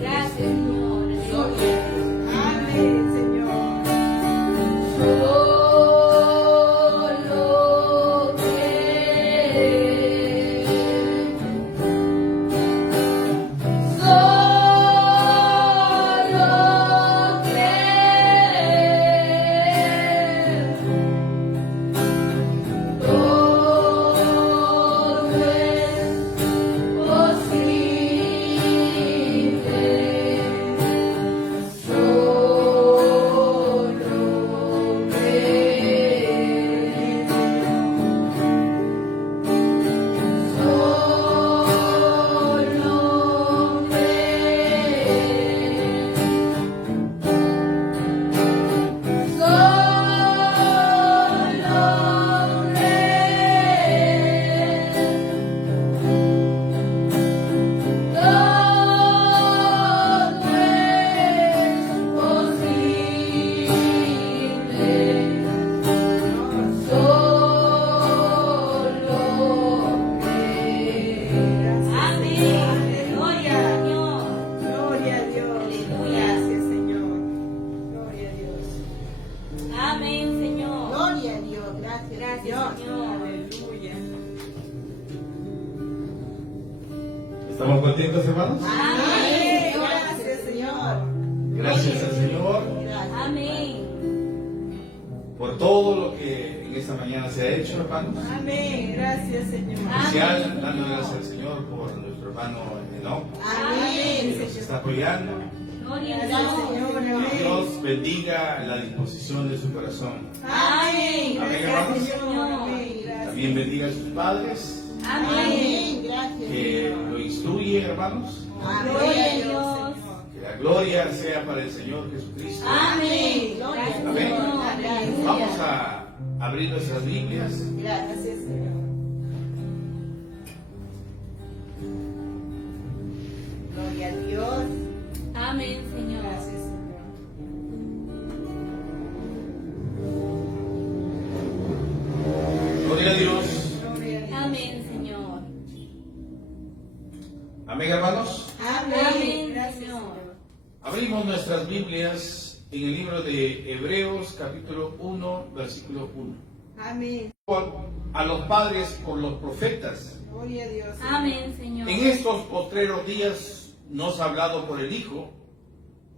Gracias, Señor. Amén, Señor. Solo creer. Solo creer. Todo es posible. Solo creer. Solo creer. Solo creer. Todo es posible. Solo creer. Amén. Gloria a Dios. Gloria a Dios. Gracias, Señor. Gloria a Dios. Amén, Señor. Gloria a Dios, gracias, Gracias, Dios. Señor. Aleluya. ¿Estamos contentos, hermanos? Amén. Gracias, Señor. Gracias al Señor Gracias. Amén. por todo lo que en esta mañana se ha hecho, hermanos. Amén. Gracias, Señor. Amén. Especial, dando gracias al Señor por nuestro hermano Enoch, Amén. que nos está apoyando. Gloria a Gracias, Dios. Señor. Que Amén. Dios bendiga la disposición de su corazón. Amén. Amén, Gracias, hermanos. Señor. Amén. Gracias. También bendiga a sus padres, Amén. Gracias, que Señor. lo instruye, hermanos. Gloria a Dios, Dios. Señor. Que la gloria sea para el Señor Jesucristo. Amén. Gloria a Amén. Dios. Gracias. Vamos a abrir nuestras Biblias. Gracias, Señor. Gloria a Dios. Amén, Señor. Gracias, Señor. Gloria a Dios. Gloria a Dios. Amén, Señor. Amén, hermanos. Amén. Gracias, Señor. Señor. Abrimos nuestras Biblias en el libro de Hebreos, capítulo 1, versículo 1. Amén. A los padres por los profetas. Gloria a Dios. Señor. Amén, Señor. En estos postreros días nos ha hablado por el Hijo,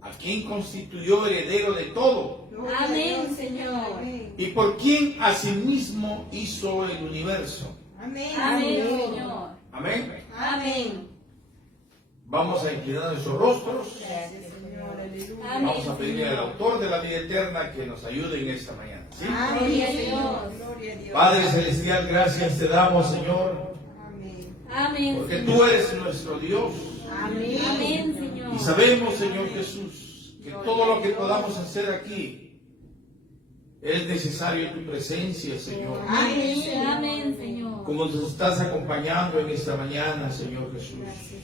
a quien constituyó heredero de todo, Gloria a Amén, Dios, Señor. Amén. y por quien asimismo hizo el universo. Amén. Amén, Señor. Amén. Amén. Vamos a inclinar nuestros rostros. Gracias, Señor. Aleluya. Amén. Vamos a pedirle al autor de la vida eterna que nos ayude en esta mañana. ¿Sí? Amén, Gloria a Señor. Dios. Gloria a Dios. Padre Celestial, gracias te damos, Señor, Amén. Amén, porque Señor. tú eres nuestro Dios. Amén. Amén, Señor. Y sabemos, Señor Jesús, que todo lo que podamos hacer aquí es necesario tu presencia, Señor. Amén. Amén, Señor. Como nos estás acompañando en esta mañana, Señor Jesús.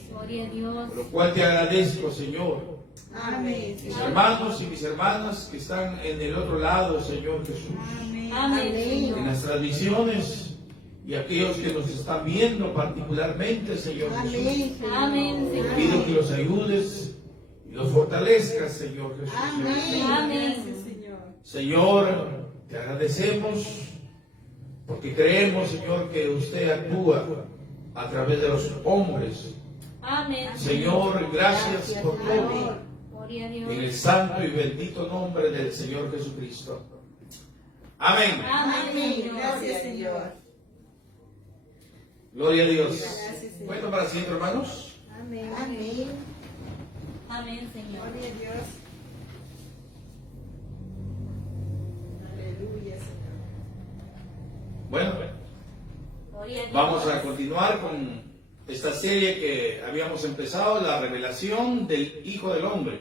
Gloria a Dios. Por lo cual te agradezco, Señor. Amén. Mis hermanos y mis hermanas que están en el otro lado, Señor Jesús. Amén. Amén, En Señor. las transmisiones y aquellos que nos están viendo particularmente, Señor Jesús. Amén. Amén, Te Señor. pido que los ayudes y los fortalezcas, Señor Jesús. Amén. Amén. Gracias, Señor. Señor, te agradecemos porque creemos, Señor, que usted actúa a través de los hombres. Amén. Señor, gracias por todo. Gloria a Dios. En el santo y bendito nombre del Señor Jesucristo. Amén. Amén, Amén. Señor. Gracias, Señor. Gloria a Dios. Gracias, Señor. Bueno, para siempre, hermanos. Amén. Amén. Amén, Señor. Gloria a Dios. Aleluya, Señor. Bueno, Gloria a Dios. vamos a continuar con esta serie que habíamos empezado, la revelación del Hijo del Hombre,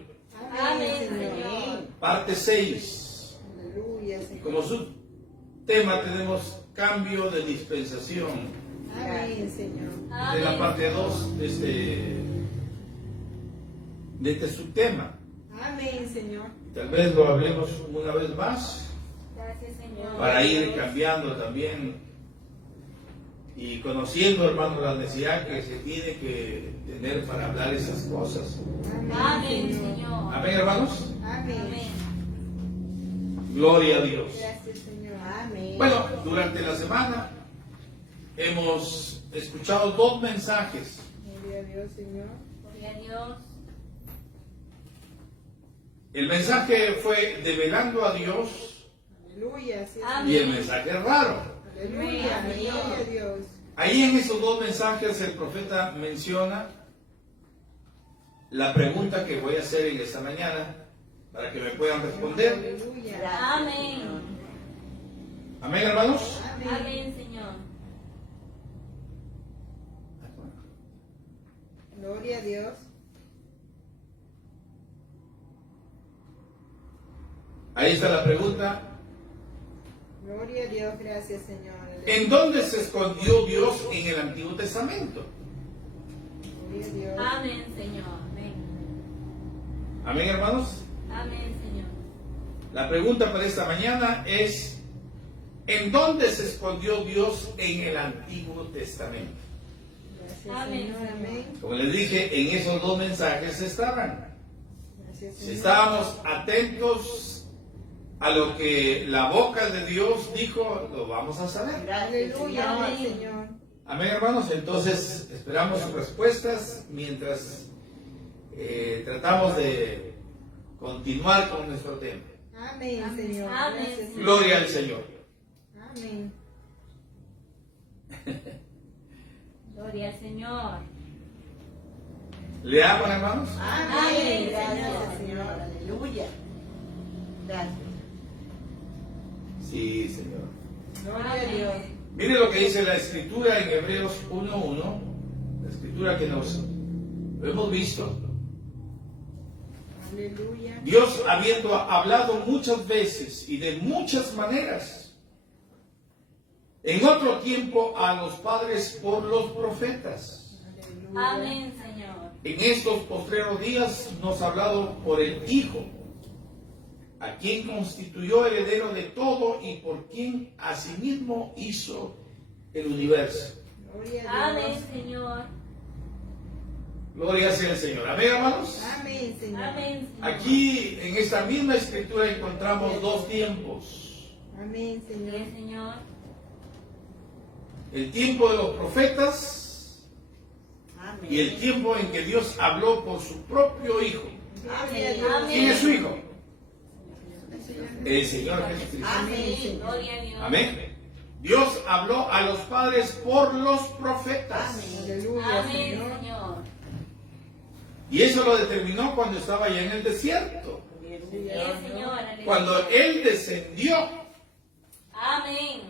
Amén, Señor. parte 6. Aleluya, Y Señor. como su tema tenemos cambio de dispensación, Amén, Señor. de la Amén. parte 2 de este subtema. Amén, Señor. Tal vez lo hablemos una vez más Gracias, Señor. para ir cambiando también y conociendo, hermano, la necesidad que se tiene que tener para hablar esas cosas. Amén, Señor. Amén, hermanos. Amén. Amén. Gloria a Dios. Gracias, Señor. Amén. Bueno, durante la semana hemos escuchado dos mensajes. Gloria a Dios, Señor. Gloria a Dios. El mensaje fue develando a Dios Aleluya. Sí, Amén. y el mensaje raro. Aleluya. Amén. Gloria a Dios. Ahí en esos dos mensajes el profeta menciona la pregunta que voy a hacer en esta mañana para que me puedan responder. Aleluya. Amén. Amén, hermanos. Amén, Señor. Gloria a Dios. Ahí está la pregunta. Gloria a Dios. Gracias, Señor. ¿En dónde se escondió Dios en el Antiguo Testamento? Gloria a Dios. Amén, Señor. Amén. Amén, hermanos. Amén, Señor. La pregunta para esta mañana es, ¿en dónde se escondió Dios en el Antiguo Testamento? Gracias, Amén, Señor. Señor. Amén. Como les dije, en esos dos mensajes estaban. Gracias, Si Señor. estábamos atentos a lo que la boca de Dios dijo, lo vamos a saber. Aleluya. Amén. Señor. Amén, hermanos. Entonces, esperamos sus respuestas mientras tratamos de continuar con nuestro tema. Amén, Amén. Señor. Amén, Gracias, Señor. Gloria al Señor. Amén. Gloria al Señor. ¿Le aman, hermanos? Amén, Gracias, Señor. Señor. Aleluya. Gracias. Sí, Señor. Gloria a Dios. Amén. Mire lo que dice la Escritura en Hebreos 1:1, la Escritura que lo hemos visto. Aleluya. Dios habiendo hablado muchas veces y de muchas maneras, en otro tiempo a los padres por los profetas. Aleluya. Amén, Señor. En estos postreros días nos ha hablado por el Hijo, a quien constituyó heredero de todo y por quien asimismo hizo el universo. Gloria a Dios. Amén, Señor. Gloria sea al Señor. Amén, hermanos. Amén, Señor. Amén, Señor. Aquí en esta misma escritura encontramos dos tiempos. Amén, Sí, Señor. Señor. El tiempo de los profetas Amén. y el tiempo en que Dios habló por su propio Hijo. Gloria a Dios. Amén. ¿Quién es su Hijo? El Señor Jesucristo. Amén. Gloria a Dios. Amén. Dios habló a los padres por los profetas. Aleluya, Amén, Señor. Señor. Y eso lo determinó cuando estaba allá en el desierto. Sí, Señor. Aleluya. Cuando Él descendió Amén.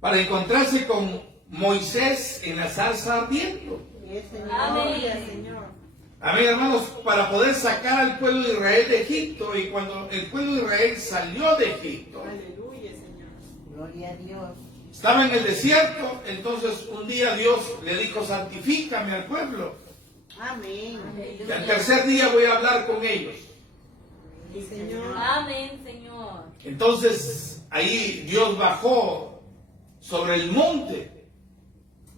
para encontrarse con Moisés en la zarza ardiendo. Amén. Gloria, Señor. Amén, hermanos, para poder sacar al pueblo de Israel de Egipto. Y cuando el pueblo de Israel salió de Egipto, Aleluya, Señor. Gloria a Dios. estaba en el desierto. Entonces un día Dios le dijo, santifícame al pueblo. Amén. Y al tercer día voy a hablar con ellos. Sí, Señor. Amén, Señor. Entonces ahí Dios bajó sobre el monte.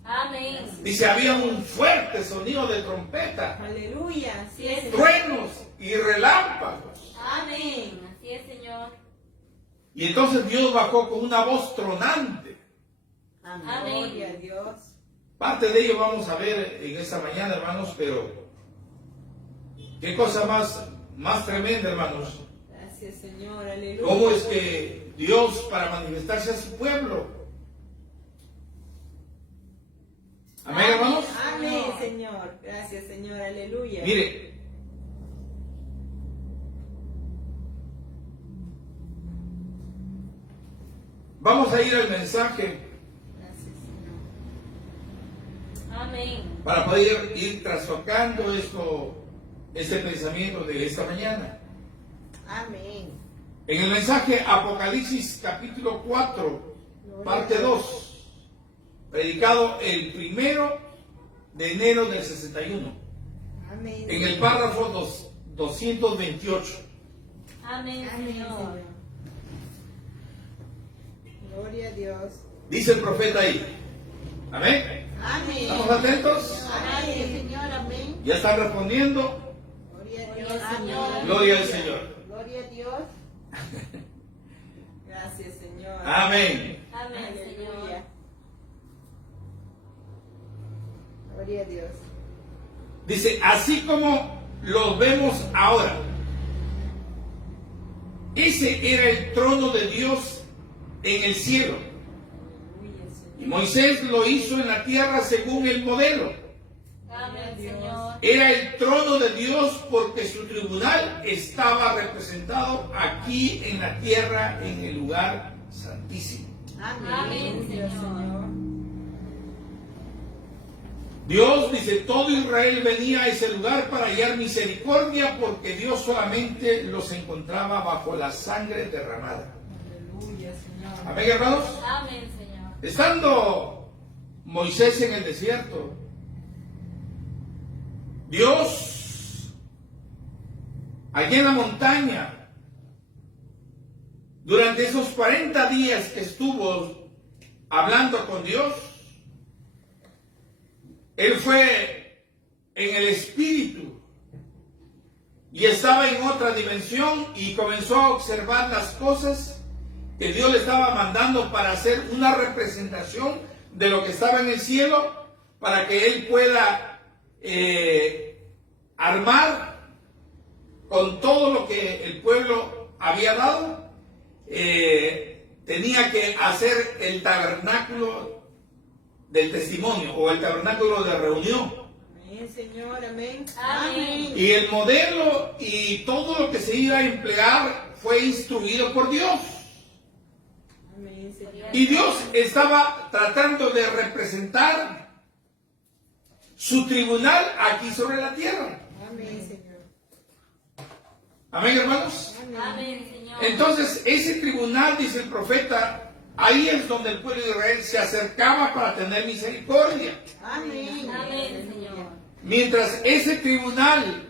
Amén. Dice, había un fuerte sonido de trompeta, Aleluya. Así es, Señor. truenos y relámpagos. Amén. Así es, Señor. Y entonces Dios bajó con una voz tronante. Amén. Gloria a Dios. Parte de ello vamos a ver en esta mañana, hermanos, pero qué cosa más tremenda, hermanos. Gracias, Señor. Aleluya. ¿Cómo es que Dios, para manifestarse a su pueblo? Amén, hermanos. Amén, Señor. Gracias, Señor. Aleluya. Mire, vamos a ir al mensaje Gracias, Señor. Amén. para poder ir trastocando este pensamiento de esta mañana. Amén. En el mensaje Apocalipsis capítulo 4, parte 2, predicado el 1 de enero del 61, Amén. en el párrafo 228. Amén, Amén, Señor. Señor. Gloria a Dios. Dice el profeta ahí. Amén. Amén. ¿Estamos atentos? Amén, Señor. Amén. ¿Ya están respondiendo? Gloria a Dios, Gloria al Señor. Señor. Gloria al Señor. Gloria a Dios. Gracias, Señor. Amén. Amén, Señor. Aleluya. Gloria a Dios. Dice, así como los vemos ahora. Ese era el trono de Dios en el cielo. Aleluya, Y Señor. Moisés lo hizo en la tierra según el modelo. Amén, Señor. Era el trono de Dios porque su tribunal estaba representado aquí en la tierra, en el lugar santísimo. Amén. Amén, Aleluya, Señor. Dios dice, todo Israel venía a ese lugar para hallar misericordia porque Dios solamente los encontraba bajo la sangre derramada. Aleluya, Señor. Amén, hermanos. Amén, Señor. Estando Moisés en el desierto, Dios, allí en la montaña, durante esos 40 días que estuvo hablando con Dios, él fue en el espíritu y estaba en otra dimensión y comenzó a observar las cosas que Dios le estaba mandando para hacer una representación de lo que estaba en el cielo, para que él pueda armar con todo lo que el pueblo había dado. Tenía que hacer el tabernáculo del testimonio o el tabernáculo de reunión. Amén, Señor. Amén. Amén. Y el modelo y todo lo que se iba a emplear fue instruido por Dios. Amén, Señor. Y Dios estaba tratando de representar su tribunal aquí sobre la tierra. Amén, Señor. Amén, hermanos. Amén, Señor. Entonces, ese tribunal, dice el profeta, ahí es donde el pueblo de Israel se acercaba para tener misericordia. Amén. Amén, Señor. Mientras ese tribunal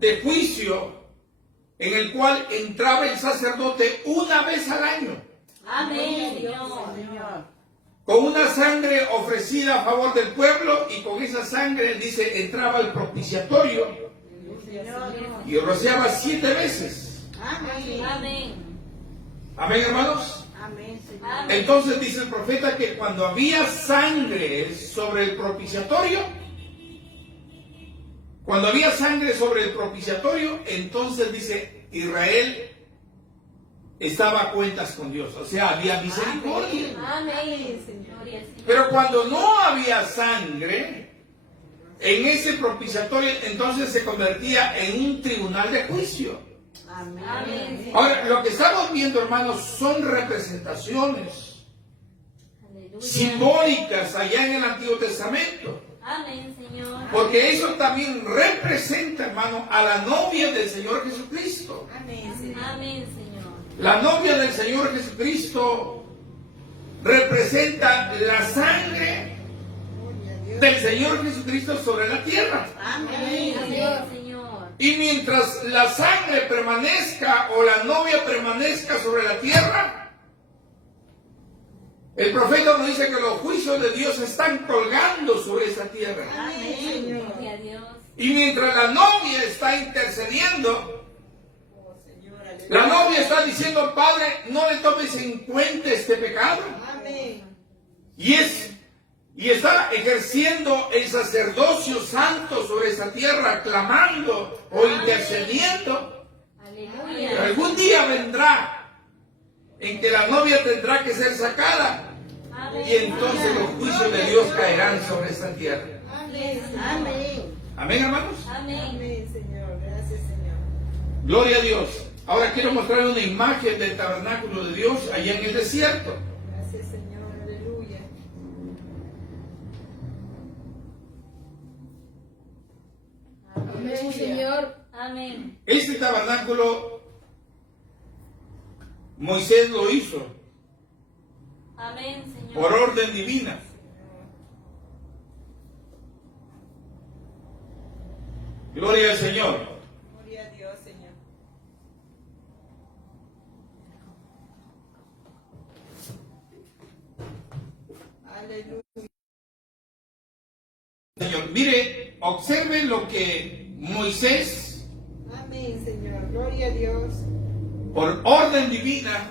de juicio en el cual entraba el sacerdote una vez al año, Amén, Señor. Señor. con una sangre ofrecida a favor del pueblo, y con esa sangre, dice, entraba el propiciatorio Señor. y rociaba 7 veces. Amén. Amén. Amén, hermanos. Amén, Señor. Amén. Entonces dice el profeta que cuando había sangre sobre el propiciatorio, entonces dice, Israel estaba a cuentas con Dios, o sea, había misericordia. Amén, Señor. Gloria al Señor. Pero cuando no había sangre en ese propiciatorio, entonces se convertía en un tribunal de juicio. Amén. Amén. Ahora, lo que estamos viendo, hermanos, son representaciones Aleluya. simbólicas allá en el Antiguo Testamento. Amén, Señor. Porque eso también representa, hermano, a la novia del Señor Jesucristo. Amén, Señor. Amén, Señor. La novia del Señor Jesucristo representa la sangre Gloria a Dios. del Señor Jesucristo sobre la tierra. Amén. Amén, Señor. Y mientras la sangre permanezca o la novia permanezca sobre la tierra, el profeta nos dice que los juicios de Dios están colgando sobre esa tierra. Amén, Señor. Gloria a Dios. Y mientras la novia está intercediendo, Oh, Señor. Aleluya. la novia está diciendo, Padre, no le tomes en cuenta este pecado. Amén. Y está ejerciendo el sacerdocio santo sobre esa tierra, clamando o intercediendo. Pero Aleluya. algún día vendrá en que la novia tendrá que ser sacada, Amén. y entonces los juicios de Dios caerán sobre esta tierra. Amén, Señor. Amén. Amén, hermanos. Amén. Amén, Señor. Gracias, Señor. Gloria a Dios. Ahora quiero mostrar una imagen del tabernáculo de Dios allá en el desierto. Gracias, Señor. Aleluya. Amén, Señor. Amén. Este tabernáculo Moisés lo hizo Amén, Señor. por orden divina. Gloria al Señor. Gloria a Dios, Señor. mire, observe lo que Moisés, Amén, Señor. Gloria a Dios. por orden divina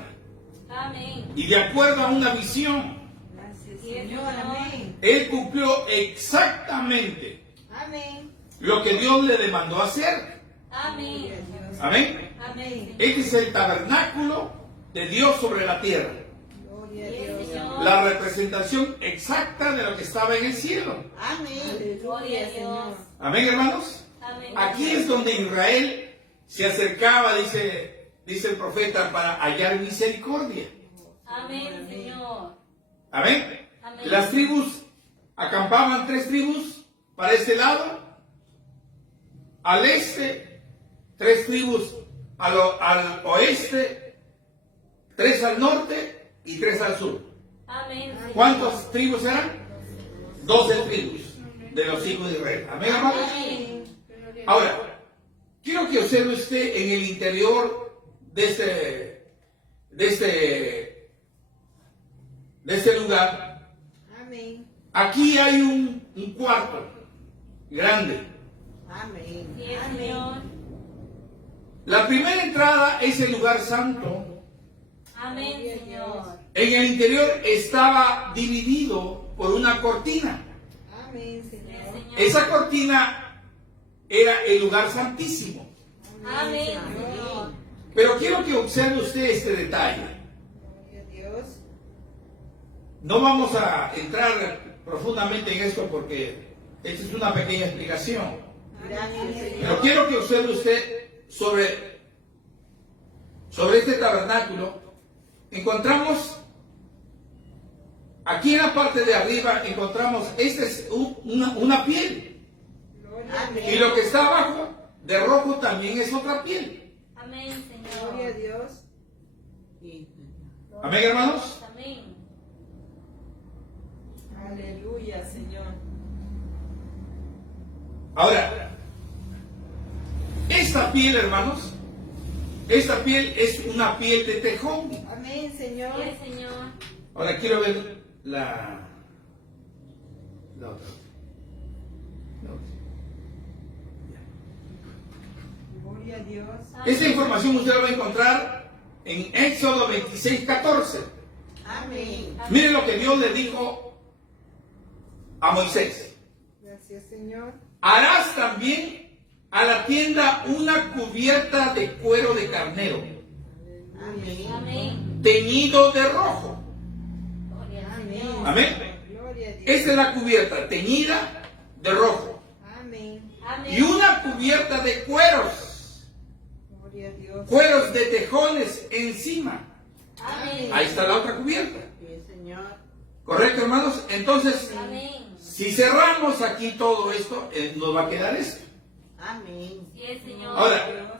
Amén. y de acuerdo a una visión, Gracias, Sí, Señor. Señor. Amén. él cumplió exactamente Amén. lo que Dios le demandó hacer. Amén. Gloria a Dios. Amén. Amén. Este es el tabernáculo de Dios sobre la tierra. Gloria a Sí, Dios. Señor. La representación exacta de lo que estaba en el cielo. Amén. Gloria a Aleluya, Señor. Dios. Amén, hermanos. Amén. Aquí es donde Israel se acercaba, dice el profeta, para hallar misericordia. Amén, Señor. Amén. Amén. Las tribus acampaban, 3 tribus para este lado, al este, 3 tribus al oeste, 3 al norte y 3 al sur. Amén. ¿Cuántas tribus eran? 12 tribus de los hijos de Israel. Amén, hermanos. Amén. Ahora, quiero que observe usted en el interior de este lugar. Amén. Aquí hay un cuarto grande. Amén. Sí, Señor. La primera entrada es el lugar santo. Amén, Señor. En el interior estaba dividido por una cortina. Amén, Sí, Señor. Señor. Esa cortina era el lugar santísimo. Amén, Señor. Pero quiero que observe usted este detalle. Gloria a Dios. No vamos a entrar profundamente en esto porque esta es una pequeña explicación. Gracias, Pero Señor. quiero que observe usted sobre este tabernáculo. Encontramos aquí en la parte de arriba, encontramos, esta es una piel. Gloria a Y Dios. lo que está abajo de rojo también es otra piel. Amén, Gloria a Señor. Dios. Amén, hermanos. Amén. Aleluya, Señor. Ahora, esta piel, hermanos, esta piel es una piel de tejón. Amén, Señor. Sí, Señor. Ahora quiero ver la otra. La otra. Gloria a Dios. Esta información usted la va a encontrar en Éxodo 26:14. Amén. Miren lo que Dios le dijo a Moisés. Gracias, Señor. Harás también a la tienda una cubierta de cuero de carnero, Amén. Amén. teñido de rojo. Gloria al Amén. Señor. Amén. Gloria a Dios. Esta es la cubierta, teñida de rojo. Amén. Amén. Y una cubierta de cueros, Gloria a Dios. cueros de tejones encima. Amén. Ahí está la otra cubierta. Sí, Señor. ¿Correcto, hermanos? Entonces, Amén. si cerramos aquí todo esto, nos va a quedar esto. Amén. Sí, Señor. Ahora,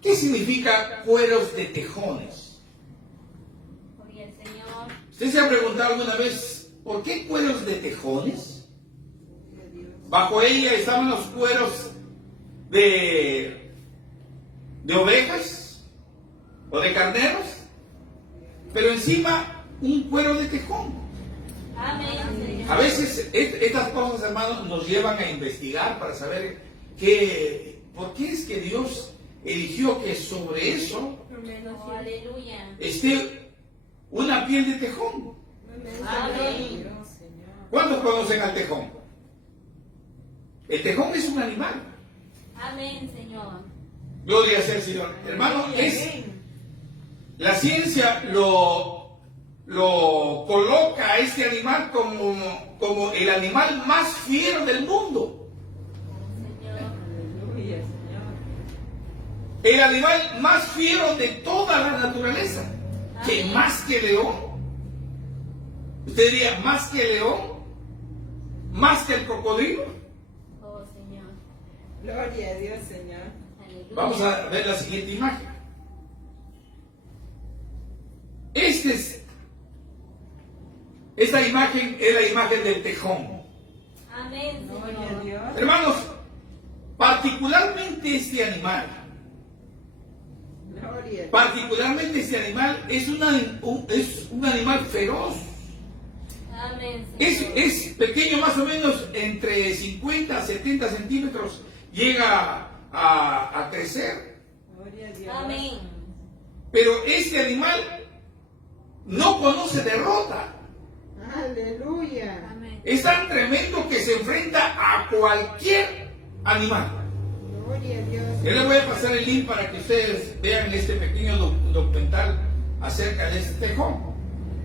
¿qué significa cueros de tejones? Gloria al Señor. ¿Usted se ha preguntado alguna vez por qué cueros de tejones? Gloria a Dios. Bajo ella estaban los cueros de ovejas o de carneros, pero encima un cuero de tejón. Amén, Señor. A veces estas cosas, hermanos, nos llevan a investigar para saber por qué es que Dios eligió que sobre eso Oh, aleluya. esté una piel de tejón. Amén. ¿Cuántos conocen al tejón? El tejón es un animal. Amén, Señor. Gloria sea al Señor. Hermano, la ciencia lo coloca a este animal como el animal más fiero del mundo. Señor. Aleluya, Señor. El animal más fiero de toda la naturaleza. Que Amén. más que león. Usted diría, más que león. Más que el cocodrilo. Oh, Señor. Gloria a Dios, Señor. Aleluya. Vamos a ver la siguiente imagen. Esta imagen es la imagen del tejón. Amén, Gloria a Señor. Dios. Hermanos, particularmente este animal, Gloria a Dios. particularmente este animal es un animal feroz. Amén, Señor. Es pequeño, más o menos entre 50 a 70 centímetros. Llega a crecer. Gloria a Dios. Amén. Pero este animal no conoce derrota. Aleluya. Amén. Es tan tremendo que se enfrenta a cualquier animal. Gloria a Dios. Yo les voy a pasar el link para que ustedes vean este pequeño documental acerca de este tejón.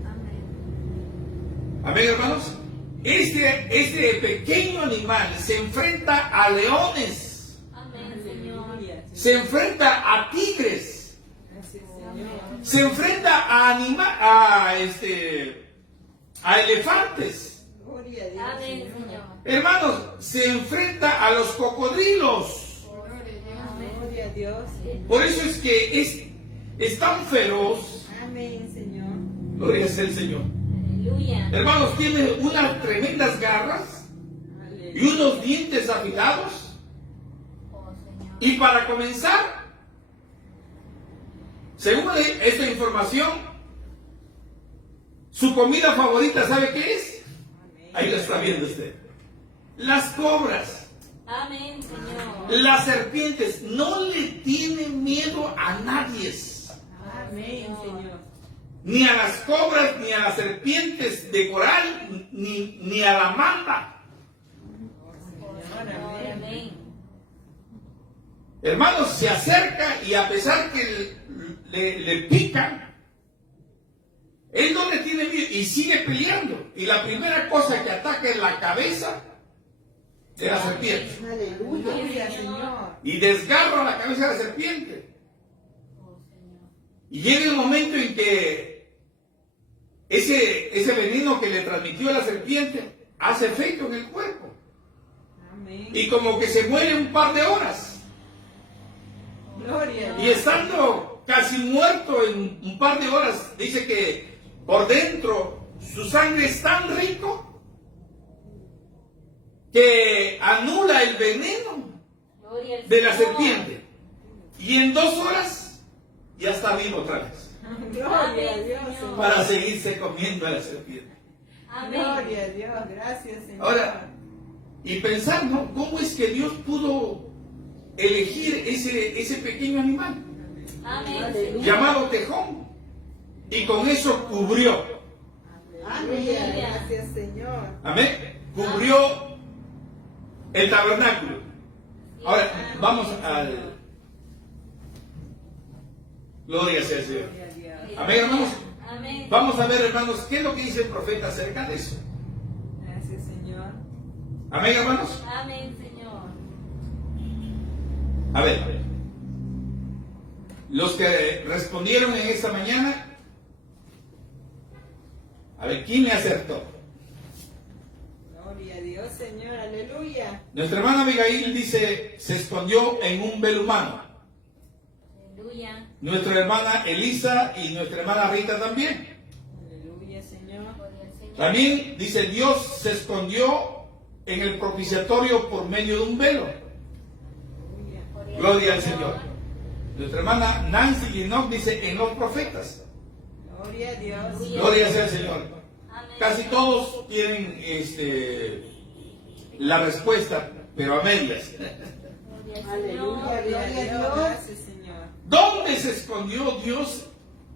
Amén. Amén, hermanos. Este pequeño animal se enfrenta a leones, Amén, Señor. Aleluya. se enfrenta a tigres, Gracias, Señor. se enfrenta a elefantes. Gloria a Dios. Amén, Señor. Señor. Hermanos, se enfrenta a los cocodrilos. Gloria a Dios. Por eso es que es tan feroz. Amén, Señor. Gloria sea el Señor. Aleluya. Hermanos, tiene unas tremendas garras y Aleluya. unos dientes afilados. Oh, Señor. Y para comenzar, según esta información, su comida favorita, ¿sabe qué es? Amén. Ahí lo está viendo usted. Las cobras, Amén, Señor. las serpientes. No le tienen miedo a nadie. Amén, Señor. Ni a las cobras, ni a las serpientes de coral, ni a la manta. Oh, Oh, Señor. Señor. Amén. Amén. Hermanos, se acerca y a pesar que le pican, él no le tiene miedo y sigue peleando. Y la primera cosa que ataca es la cabeza de la serpiente. Aleluya. Gloria, Señor. Y desgarra la cabeza de la serpiente. Oh, Señor. Y llega un momento en que ese veneno que le transmitió a la serpiente hace efecto en el cuerpo. Amén. Y como que se muere un par de horas. Gloria a Y Dios. estando casi muerto en un par de horas, dice que por dentro su sangre es tan rico que anula el veneno Gloria al de la Señor. serpiente. Y en 2 horas ya está vivo otra vez Gloria a Dios, Señor. para seguirse comiendo a la serpiente. Amén. Gloria a Dios. Gracias, Señor. Ahora, y pensar, ¿no? ¿Cómo es que Dios pudo elegir ese pequeño animal Amén, Señor. llamado tejón? Y con eso cubrió. Aleluya. Gracias, Señor. Amén. Cubrió el tabernáculo. Ahora, vamos al... Gloria sea el Señor. Gloria a Dios. Amén, hermanos. Amén. Vamos a ver, hermanos, qué es lo que dice el profeta acerca de eso. Gracias, Señor. Amén, hermanos. Amén, Señor. A ver. Los que respondieron en esta mañana, a ver, ¿quién le acertó? Gloria a Dios, Señor. Aleluya. Nuestra hermana Abigail dice, se escondió en un velo humano. Aleluya. Nuestra hermana Elisa y nuestra hermana Rita también. Aleluya, Señor. Gloria al Señor. También dice, Dios se escondió en el propiciatorio por medio de un velo. Aleluya. Gloria al Señor. Nuestra hermana Nancy Linoc dice, en los profetas. Gloria a Dios. Gloria sea al Señor. Amén. Casi todos tienen la respuesta, pero a medias. Gloria al Aleluya. Señor. Gloria a Dios. Gracias, Señor. ¿Dónde se escondió Dios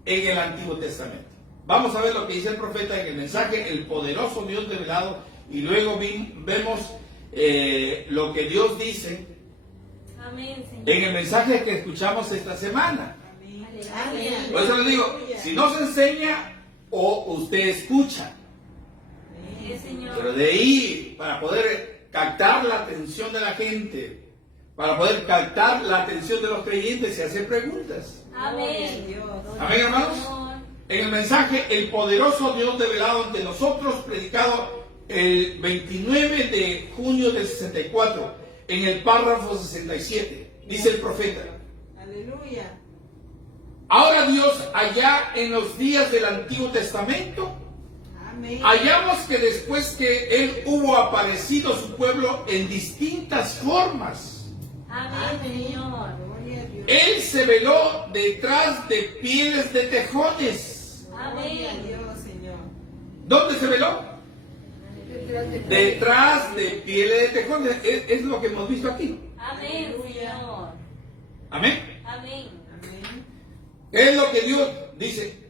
en el Antiguo Testamento? Vamos a ver lo que dice el profeta en el mensaje, el poderoso Dios revelado, y luego vemos lo que Dios dice Amén, Señor. en el mensaje que escuchamos esta semana. Amén. Aleluya. Por eso les digo, si no se enseña o usted escucha, Sí, Señor. pero de ahí para poder captar la atención de la gente, para poder captar la atención de los creyentes, se hacen preguntas. Amén. Dios. Amén, hermanos. Señor. En el mensaje, el poderoso Dios revelado ante nosotros, predicado el 29 de junio del 64, en el párrafo 67, dice el profeta: Aleluya. ahora Dios, allá en los días del Antiguo Testamento, Amén. hallamos que después que Él hubo aparecido a su pueblo en distintas formas, Amén, Señor. Gloria a Dios. Él se veló detrás de pieles de tejones. Gloria a Amén. Dios, Señor. ¿Dónde se veló? detrás de pieles de tejones. Es lo que hemos visto aquí. Amén, Señor. Amén. Amén. Amén. Es lo que Dios dice.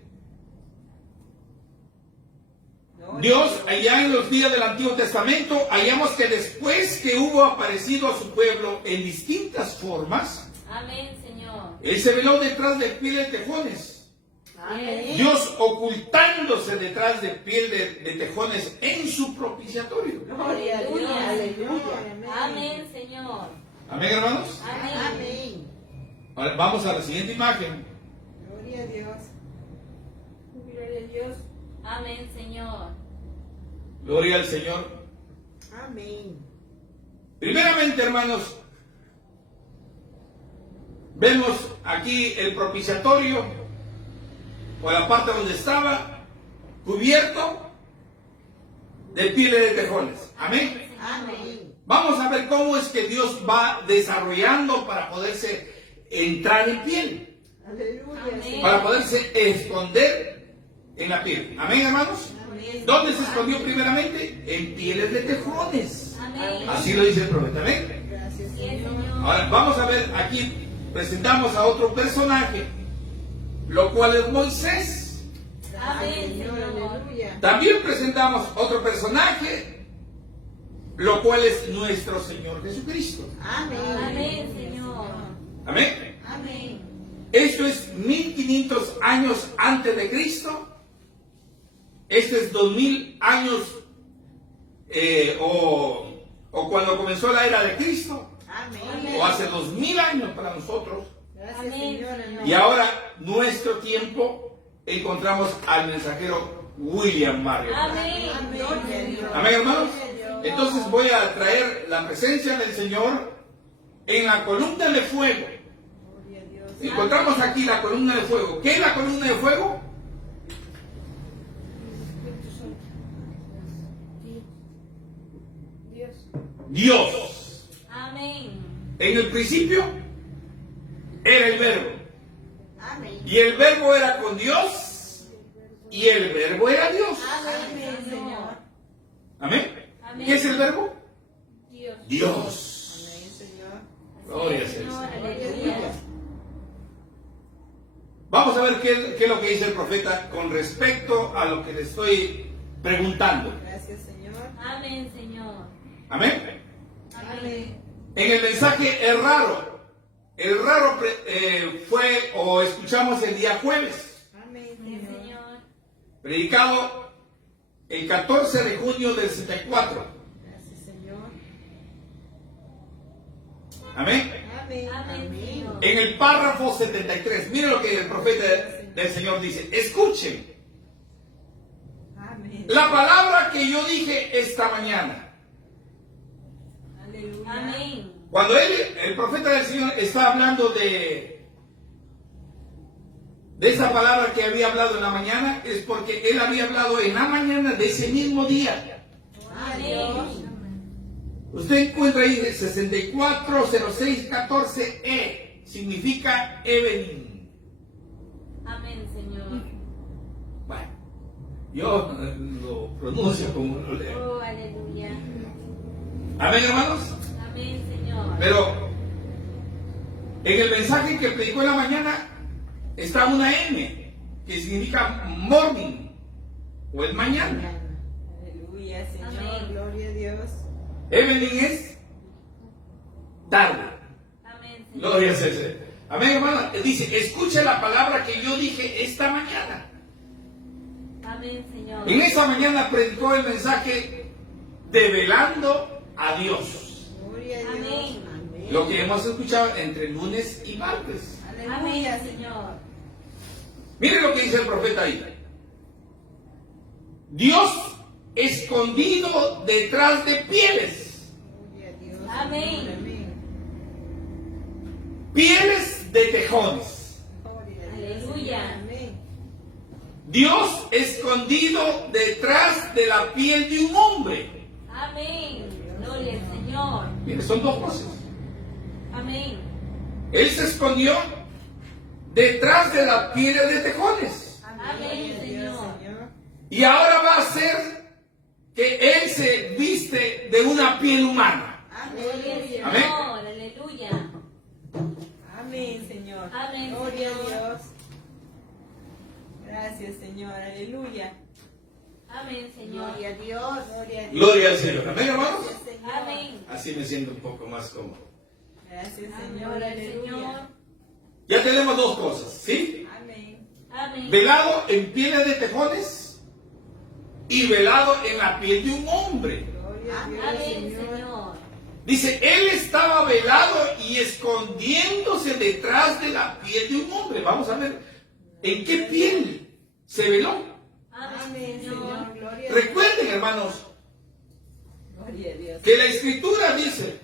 Dios, allá en los días del Antiguo Testamento, hallamos que después que hubo aparecido a su pueblo en distintas formas, Amén, Señor. Él se veló detrás de piel de tejones. Amén. Dios ocultándose detrás de piel de tejones en su propiciatorio. Gloria a Dios. Aleluya. Aleluya. Amén, Señor. Amén, hermanos. Amén. Amén. Ahora vamos a la siguiente imagen. Gloria a Dios. Gloria a Dios. Amén, Señor. Gloria al Señor. Amén. Primeramente, hermanos, vemos aquí el propiciatorio, o la parte donde estaba, cubierto de pieles de tejones. Amén. Amén. Vamos a ver cómo es que Dios va desarrollando para poderse entrar en piel, Aleluya. Amén. para poderse esconder en la piel. Amén, hermanos. Amén. ¿Dónde se escondió primeramente? En pieles de tejones. Amén. Así lo dice el profeta. Amén. Gracias, Sí, Señor. Señor. Ahora vamos a ver aquí, presentamos a otro personaje, lo cual es Moisés. Amén, Señor, Señor. aleluya. También presentamos otro personaje, lo cual es nuestro Señor Jesucristo. Amén. Amén, Señor. Amén. Amén. Esto es 1500 años antes de Cristo. Este es 2000 años o cuando comenzó la era de Cristo, Amén. o hace 2000 años para nosotros. Gracias, Amén, Señor. Señor. Y ahora, nuestro tiempo, encontramos al mensajero William Marion. Amén. Gloria a Dios. Amén, hermanos. Entonces voy a traer la presencia del Señor en la columna de fuego. Gloria a Dios. Encontramos aquí la columna de fuego. ¿Qué es la columna de fuego? Dios. Amén. En el principio era el verbo. Amén. Y el verbo era con Dios. Y el verbo era Dios. Amén, Señor. Amén. Amén. ¿Qué es el verbo? Dios. Dios. Amén, Señor. Gloria sea al Señor. Señor. Aleluya. Vamos a ver qué es lo que dice el profeta con respecto a lo que le estoy preguntando. Gracias, Señor. Amén, Señor. Amén. Amén. En el mensaje el raro fue o escuchamos el día jueves, Amén, Sí, Señor. Señor. predicado el 14 de junio del 64. Gracias, Señor. Amén. Amén. Amén, Señor. En el párrafo 73, miren lo que el profeta del Señor dice. Escuchen Amén. la palabra que yo dije esta mañana. Aleluya. Amén. Cuando el profeta del Señor está hablando de esa palabra que había hablado en la mañana, es porque él había hablado en la mañana de ese mismo día. Amén. Usted encuentra ahí 640614E, significa Evening. Amén, Señor. Bueno, yo lo pronuncio como lo leo. Oh, aleluya. Amén, hermanos. Amén, Señor. Pero en el mensaje que predicó en la mañana está una M, que significa morning, o el mañana. Aleluya, Señor. Amén. Gloria a Dios. Evening es tarde. Amén, Señor. Gloria a Dios. Amén, hermano. Dice, escucha la palabra que yo dije esta mañana. Amén, Señor. En esa mañana predicó el mensaje develando a Dios. Gloria a Dios. Amén. Amén. Lo que hemos escuchado entre lunes y martes. Aleluya, Amén, Señor. Mire lo que dice el profeta ahí. Dios escondido detrás de pieles. Gloria a Dios. Amén. Amén. Pieles de tejones. Gloria a Dios. Aleluya. Amén. Dios escondido detrás de la piel de un hombre. Amén. Gloria al Señor. Mire, son dos cosas. Amén. Él se escondió detrás de la piel de tejones. Amén, Gloria a Dios, Señor. Señor. Y ahora va a ser que Él se viste de una piel humana. Gloria al Aleluya. Amén. Señor. Aleluya. Amén, Señor. Amén, Gloria Señor. a Dios. Gracias, Señor. Aleluya. Amén, Señor. Gloria a Dios. Gloria a Dios. Gloria al Señor. Amén, hermanos. Gracias, Señor. Amén. Así me siento un poco más cómodo. Gracias, Señor. Gloria al Señor. Aleluya. Ya tenemos dos cosas, ¿sí? Amén. Amén. Velado en pieles de tejones y velado en la piel de un hombre. Gloria a Dios, Amén, Señor. Señor. Dice, Él estaba velado y escondiéndose detrás de la piel de un hombre. Vamos a ver, ¿en qué piel se veló? Amén, Amén, Señor. Señor. Gloria a Dios. Recuerden, hermanos, Gloria a Dios. que la Escritura dice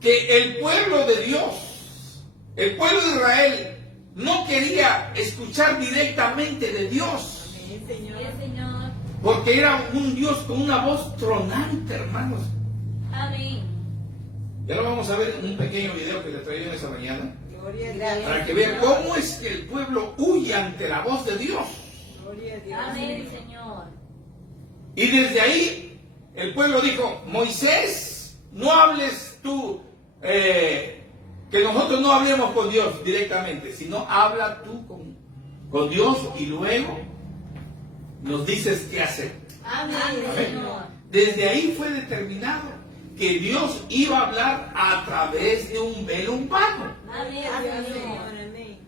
que el pueblo de Dios, el pueblo de Israel, no quería escuchar directamente de Dios, Amén, Señor. Amén, Señor. porque era un Dios con una voz tronante, hermanos. Amén. Ya lo vamos a ver en un pequeño video que le traía esta mañana, Gloria a Dios. Gracias. para que vean cómo es que el pueblo huye ante la voz de Dios. Gloria a Dios. Amén, Señor. Y desde ahí el pueblo dijo, Moisés, no hables tú, que nosotros no hablemos con Dios directamente, sino habla tú con Dios y luego nos dices qué hacer. Amén, Amén. Señor. Desde ahí fue determinado que Dios iba a hablar a través de un velo humano. Amén, Amén, Señor. Señor. Amén.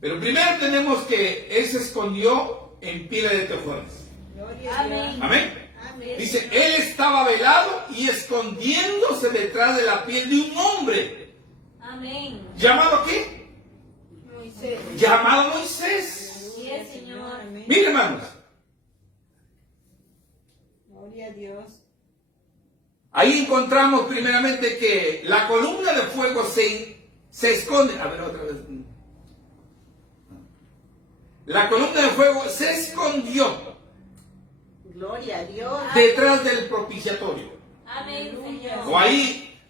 Pero primero tenemos que Él se escondió en pieles de tejones. Gloria a Dios. Amén. Amén. Amén. Dice, Él estaba velado y escondiéndose detrás de la piel de un hombre. Amén. ¿Llamado qué? Moisés. Llamado Moisés. Sí, Señor. Amén. Miren, hermanos, Gloria a Dios. ahí encontramos primeramente que la columna de fuego se esconde. A ver, otra vez. La columna de fuego se escondió Gloria a Dios. detrás del propiciatorio. Amén, O Señor. ahí,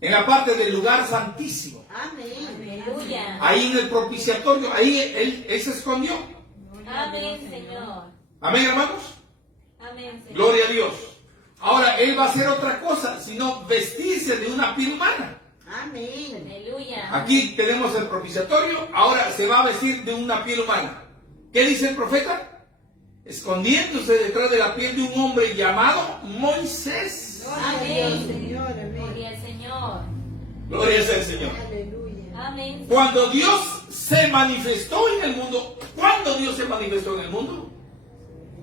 en la parte del lugar santísimo. Amén. Aleluya. Ahí en el propiciatorio, ahí él se escondió. Amén, Señor. Amén, hermanos. Amén, Señor. Gloria a Dios. Ahora, Él va a hacer otra cosa, sino vestirse de una piel humana. Amén. Aleluya. Aquí tenemos el propiciatorio, ahora se va a vestir de una piel humana. ¿Qué dice el profeta? Escondiéndose detrás de la piel de un hombre llamado Moisés. Gloria a Dios, Amén. Señor. Amén. Gloria al Señor. Gloria sea el Señor. Aleluya. Amén. Cuando Dios se manifestó en el mundo, ¿cuándo Dios se manifestó en el mundo?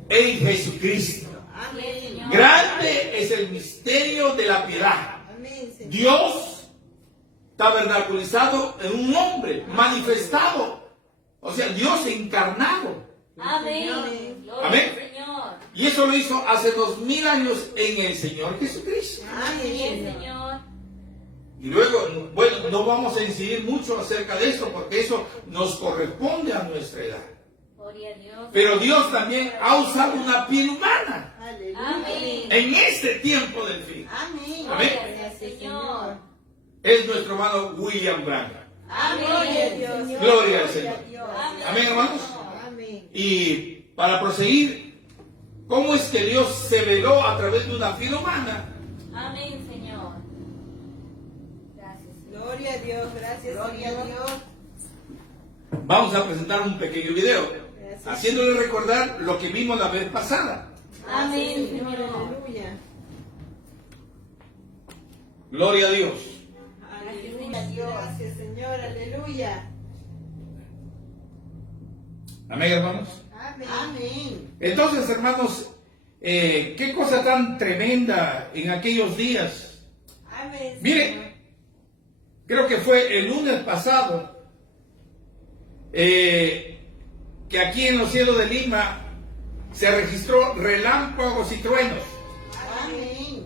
En Jesucristo. Amén. Señor. Grande es el misterio de la piedad. Amén, Señor. Dios tabernaculizado en un hombre, manifestado. O sea, Dios encarnado. Amén. Amén. Gloria Amén. al Señor. Y eso lo hizo hace 2000 años en el Señor Jesucristo. Amén, Señor. Y luego, bueno, no vamos a incidir mucho acerca de eso, porque eso nos corresponde a nuestra edad. Gloria a Dios. Pero Dios también ha usado una piel humana Aleluya. Amén. en este tiempo del fin. Amén. Amén. Gloria al Señor. Es nuestro hermano William Branham. Gloria a Amén. Dios. Gloria al Señor. Dios. Amén, hermanos. Amén. Y para proseguir, ¿cómo es que Dios se veló a través de una piel humana? Amén, Señor. Gracias, Señor. Gloria a Dios. Gracias, Gloria a Señor. Dios. Vamos a presentar un pequeño video, Gracias. haciéndole recordar lo que vimos la vez pasada. Amén, Señor. Señor. Aleluya. Gloria a Dios. Aleluya. Gracias, Señor. Aleluya. Amén, hermanos. Amén. Amén. Entonces, hermanos, qué cosa tan tremenda en aquellos días. Amén. Miren, creo que fue el lunes pasado que aquí en los cielos de Lima se registró relámpagos y truenos. Amén.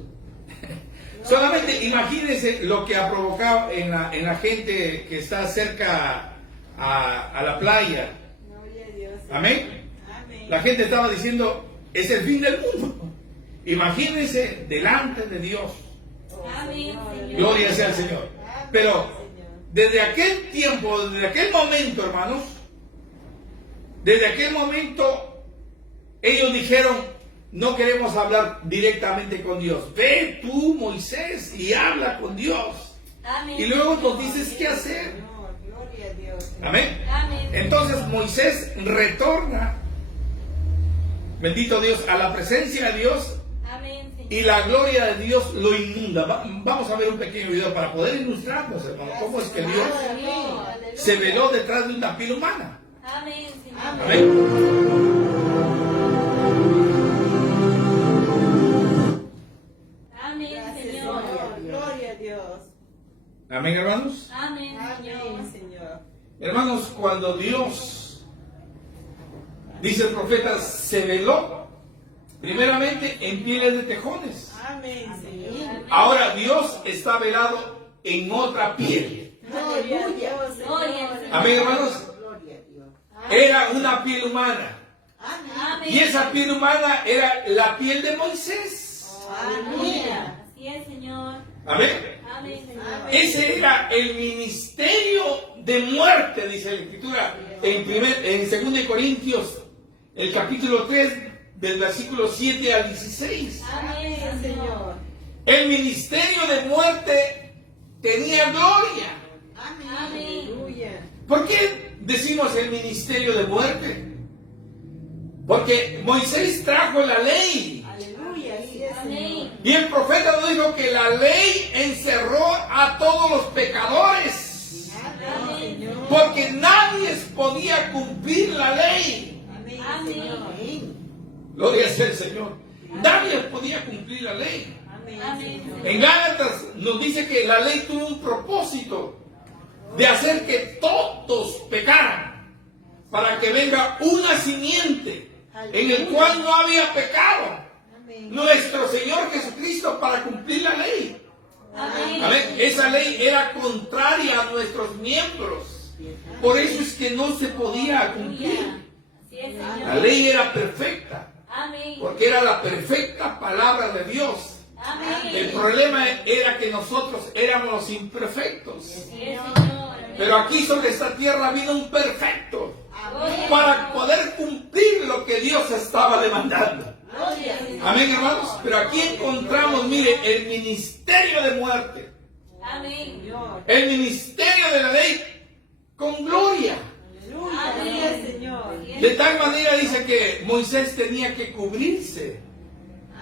Solamente imagínense lo que ha provocado en la gente que está cerca a la playa. Gloria a Dios. Amén. Amén. La gente estaba diciendo, es el fin del mundo. Imagínense delante de Dios. Amén, Señor. Gloria sea al Señor. Pero desde aquel tiempo, desde aquel momento, hermanos, desde aquel momento, ellos dijeron, no queremos hablar directamente con Dios. Ve tú, Moisés, y habla con Dios. Amén. Y luego nos dices qué hacer. Señor, gloria a Dios. Amén. Amén. Entonces Moisés retorna, bendito Dios, a la presencia de Dios Amén, Señor. y la gloria de Dios lo inunda. Vamos a ver un pequeño video para poder ilustrarnos, hermano, cómo es que Dios Señor. se veló detrás de una piel humana. Amén, Señor. Amén. Amén, Gracias, Señor. Señor. Gloria a Dios. Amén, hermanos. Amén, Señor. Amén, Señor. Hermanos, cuando Dios, dice el profeta, se veló, primeramente en pieles de tejones. Amén, Señor. Ahora Dios está velado en otra piel. Gloria a Dios, Gloria Señor. al Señor. Amén, hermanos. Gloria a Dios. Era una piel humana. Amén. Amén. Y esa piel humana era la piel de Moisés. Aleluya. Así es, Señor. Amén. Amén, Señor. Ese era el ministerio de muerte, dice la Escritura, en 2 Corintios, el capítulo 3, del versículo 7 al 16. Amén, Amén, Señor. Señor. El ministerio de muerte tenía gloria. Amén. Amén. Aleluya. ¿Por qué decimos el ministerio de muerte? Porque Moisés trajo la ley. Aleluya. Así es, Señor. Amén. Y el profeta nos dijo que la ley encerró a todos los pecadores. Amén, Señor. Porque nadie podía cumplir la ley. Amén, Amén. Señor. Amén. Gloria sea el Señor. Nadie podía cumplir la ley. Amén, Amén. Señor. En Gálatas nos dice que la ley tuvo un propósito de hacer que todos pecaran, para que venga una simiente en el cual no había pecado. Amén. Nuestro Señor Jesucristo para cumplir la ley. Amén. Amén. Esa ley era contraria a nuestros miembros. Por eso es que no se podía cumplir. Aleluya. Así es, La Señor. ley era perfecta, Amén. porque era la perfecta palabra de Dios. El Amén. problema era que nosotros éramos los imperfectos. Así es, Señor. Amén. Pero aquí sobre esta tierra vino un perfecto Gloria para al Señor. poder cumplir lo que Dios estaba demandando. Gloria al Señor. Amén, hermanos. Pero aquí encontramos, mire, el ministerio de muerte, Amén. Señor. el ministerio de la ley con gloria. Aleluya. Así es, Señor. De tal manera dice que Moisés tenía que cubrirse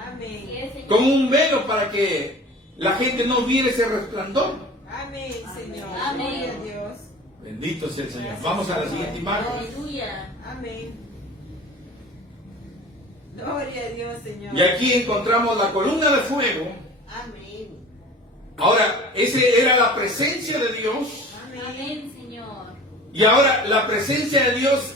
Amén. Así es, Señor. con un velo para que la gente no viera ese resplandor. Amén, Señor. Amén. Gloria a Dios. Bendito sea el Señor. Vamos a la siguiente imagen. Aleluya. Amén. Gloria a Dios, Señor. Y aquí encontramos la columna de fuego. Amén. Ahora, ese era la presencia de Dios. Amén, Señor. Y ahora la presencia de Dios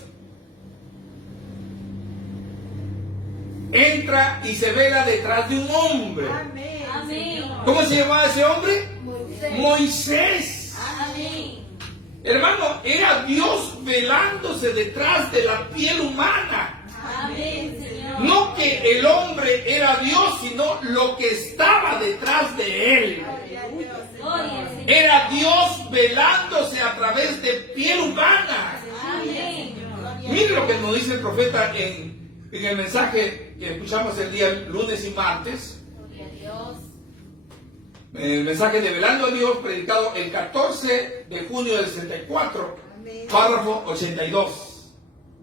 entra y se vela detrás de un hombre. Amén. Amén. Señor. ¿Cómo se llamaba ese hombre? Moisés. Moisés. Amén. Hermano, era Dios velándose detrás de la piel humana. Amén, Señor. No que el hombre era Dios, sino lo que estaba detrás de él. Gloria a Dios, Gloria al Señor. Señor. Era Dios velándose a través de piel humana. Amén. Mire lo que nos dice el profeta en el mensaje que escuchamos el día lunes y martes. Gloria a Dios. El mensaje de Velando a Dios, predicado el 14 de junio del 64, Amén. párrafo 82.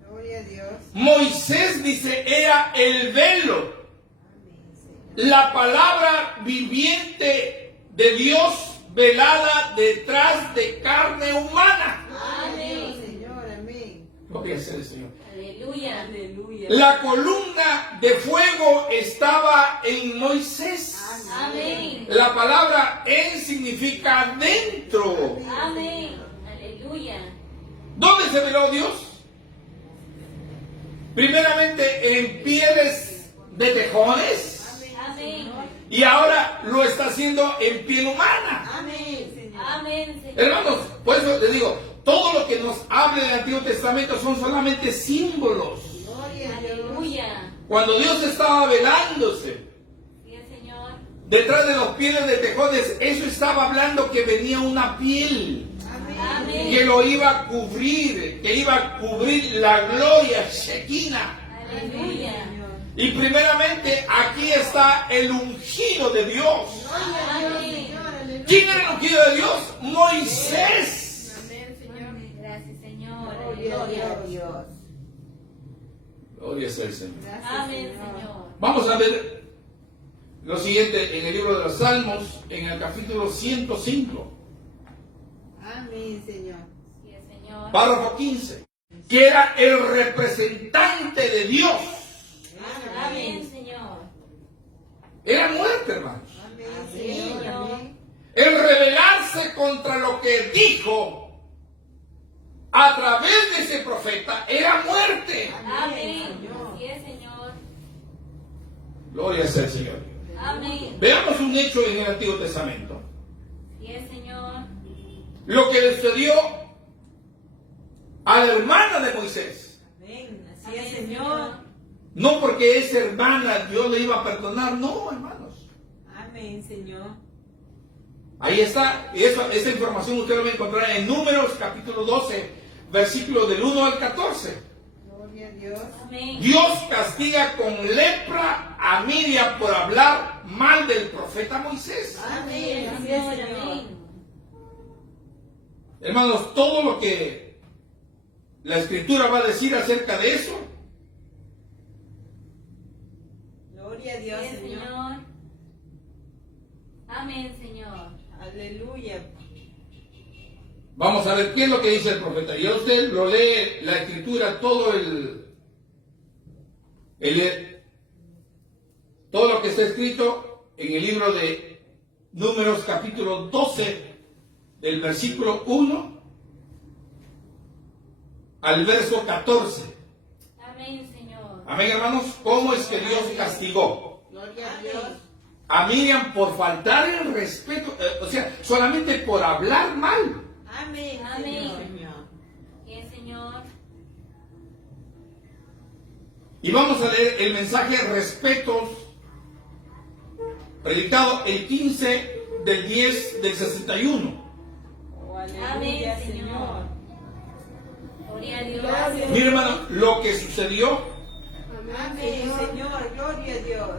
Gloria a Dios. Moisés dice, era el velo, Amén, Señor. la palabra viviente de Dios velada detrás de carne humana. Amén. Señor, amén. Gloria sea el Señor. Aleluya. Aleluya. La columna de fuego estaba en Moisés. Amén. La palabra en significa dentro. Amén. Aleluya. ¿Dónde se veló Dios? Primeramente en pieles de tejones Amén. y ahora lo está haciendo en piel humana. Amén, Señor. Amén, Señor. Hermanos, por eso les digo, todo lo que nos habla del Antiguo Testamento son solamente símbolos. Gloria a Dios. Aleluya. Cuando Dios estaba velándose Sí, Señor. detrás de los pieles de tejones, eso estaba hablando que venía una piel Amén. que lo iba a cubrir, que iba a cubrir la gloria Shekinah. Aleluya. Y primeramente aquí está el ungido de Dios. Amén. ¿Quién era el ungido de Dios? Moisés. Amén, Señor. Gracias, Señor. Gloria a Dios. Gloria sea el Señor. Gracias, Amén, Señor. Vamos a ver lo siguiente en el libro de los Salmos, en el capítulo 105, Amén, Señor. Sí, Señor. párrafo 15, que era el representante de Dios. Amén, Señor. Era muerte, hermanos. Amén, Señor. Señor. Amén. El rebelarse contra lo que dijo a través de ese profeta era muerte. Amén. Señor. Sí, Señor. Gloria sea el Señor. Amén. Veamos un hecho en el Antiguo Testamento. Sí, Señor. Lo que le sucedió a la hermana de Moisés. Amén. Así Amén, es, Señor. No porque esa hermana Dios le iba a perdonar, no, hermanos. Amén, Señor. Ahí está, esa información usted la va a encontrar en Números capítulo 12, versículos del 1 al 14. Gloria a Dios. Amén. Dios castiga con lepra a Miriam por hablar mal del profeta Moisés. Amén. Así es, Señor. Señor. Amén. Hermanos, todo lo que la Escritura va a decir acerca de eso, Gloria a Dios, Sí, Señor. Señor. Amén, Señor. Aleluya. vamos a ver qué es lo que dice el profeta. Y usted lo lee la Escritura, todo todo lo que está escrito en el libro de Números capítulo 12, del versículo 1 al verso 14. Amén, Señor. Amén, hermanos. ¿Cómo es que Dios castigó Gloria a Dios. a Miriam por faltar el respeto? O sea, solamente por hablar mal. Amén, Amén. Señor. Sí, Señor. Y vamos a leer el mensaje respetos, predicado el 15 del 10 del 61. Oh, Amén, aleluya, Señor. Señor. Gloria a Dios. Gracias. Mire, hermano, lo que sucedió Amén, Señor. Gloria a Dios.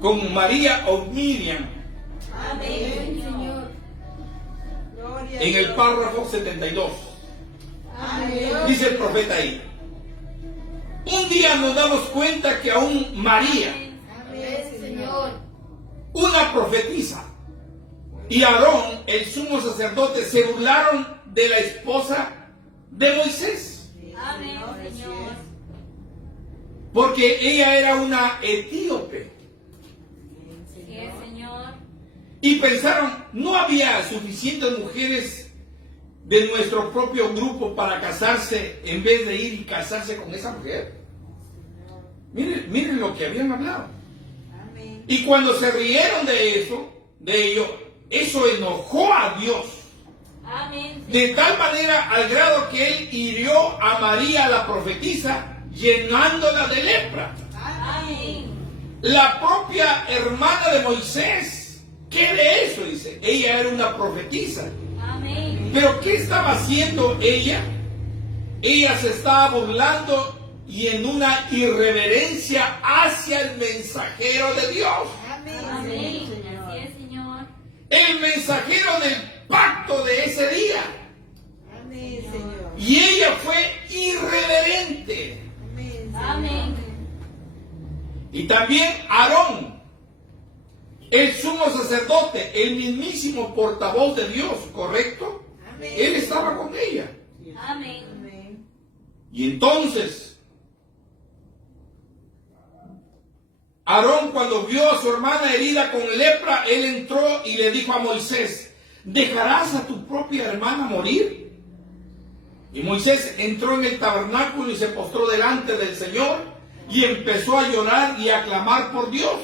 con María o Miriam Amén, Señor. Gloria a en el Dios. párrafo 72. Amén. Dice el profeta ahí. Un día nos damos cuenta que aún María, Amén, Señor. una profetisa, y Aarón, el sumo sacerdote, se burlaron de la esposa de Moisés, Amén, Señor. porque ella era una etíope. Sí, Señor. Y pensaron, no había suficientes mujeres de nuestro propio grupo para casarse en vez de ir y casarse con esa mujer. Miren lo que habían hablado. Amén. Y cuando se rieron de ello, eso enojó a Dios. Amén. De tal manera al grado que él hirió a María la profetisa, llenándola de lepra. Amén. La propia hermana de Moisés, ¿qué de eso? Dice, ella era una profetisa. Amén. Pero ¿qué estaba haciendo ella? Ella se estaba burlando y en una irreverencia hacia el mensajero de Dios. Amén, Amén. Señor. Así es, Señor. El mensajero del pacto de ese día. Amén, Señor. Y ella fue irreverente. Amén, Señor. Amén. Y también Aarón, el sumo sacerdote, el mismísimo portavoz de Dios, ¿correcto? Amén. Él estaba con ella. Amén. Amén. Y entonces, Aarón, cuando vio a su hermana herida con lepra, él entró y le dijo a Moisés, ¿dejarás a tu propia hermana morir? Y Moisés entró en el tabernáculo y se postró delante del Señor y empezó a llorar y a clamar por Dios.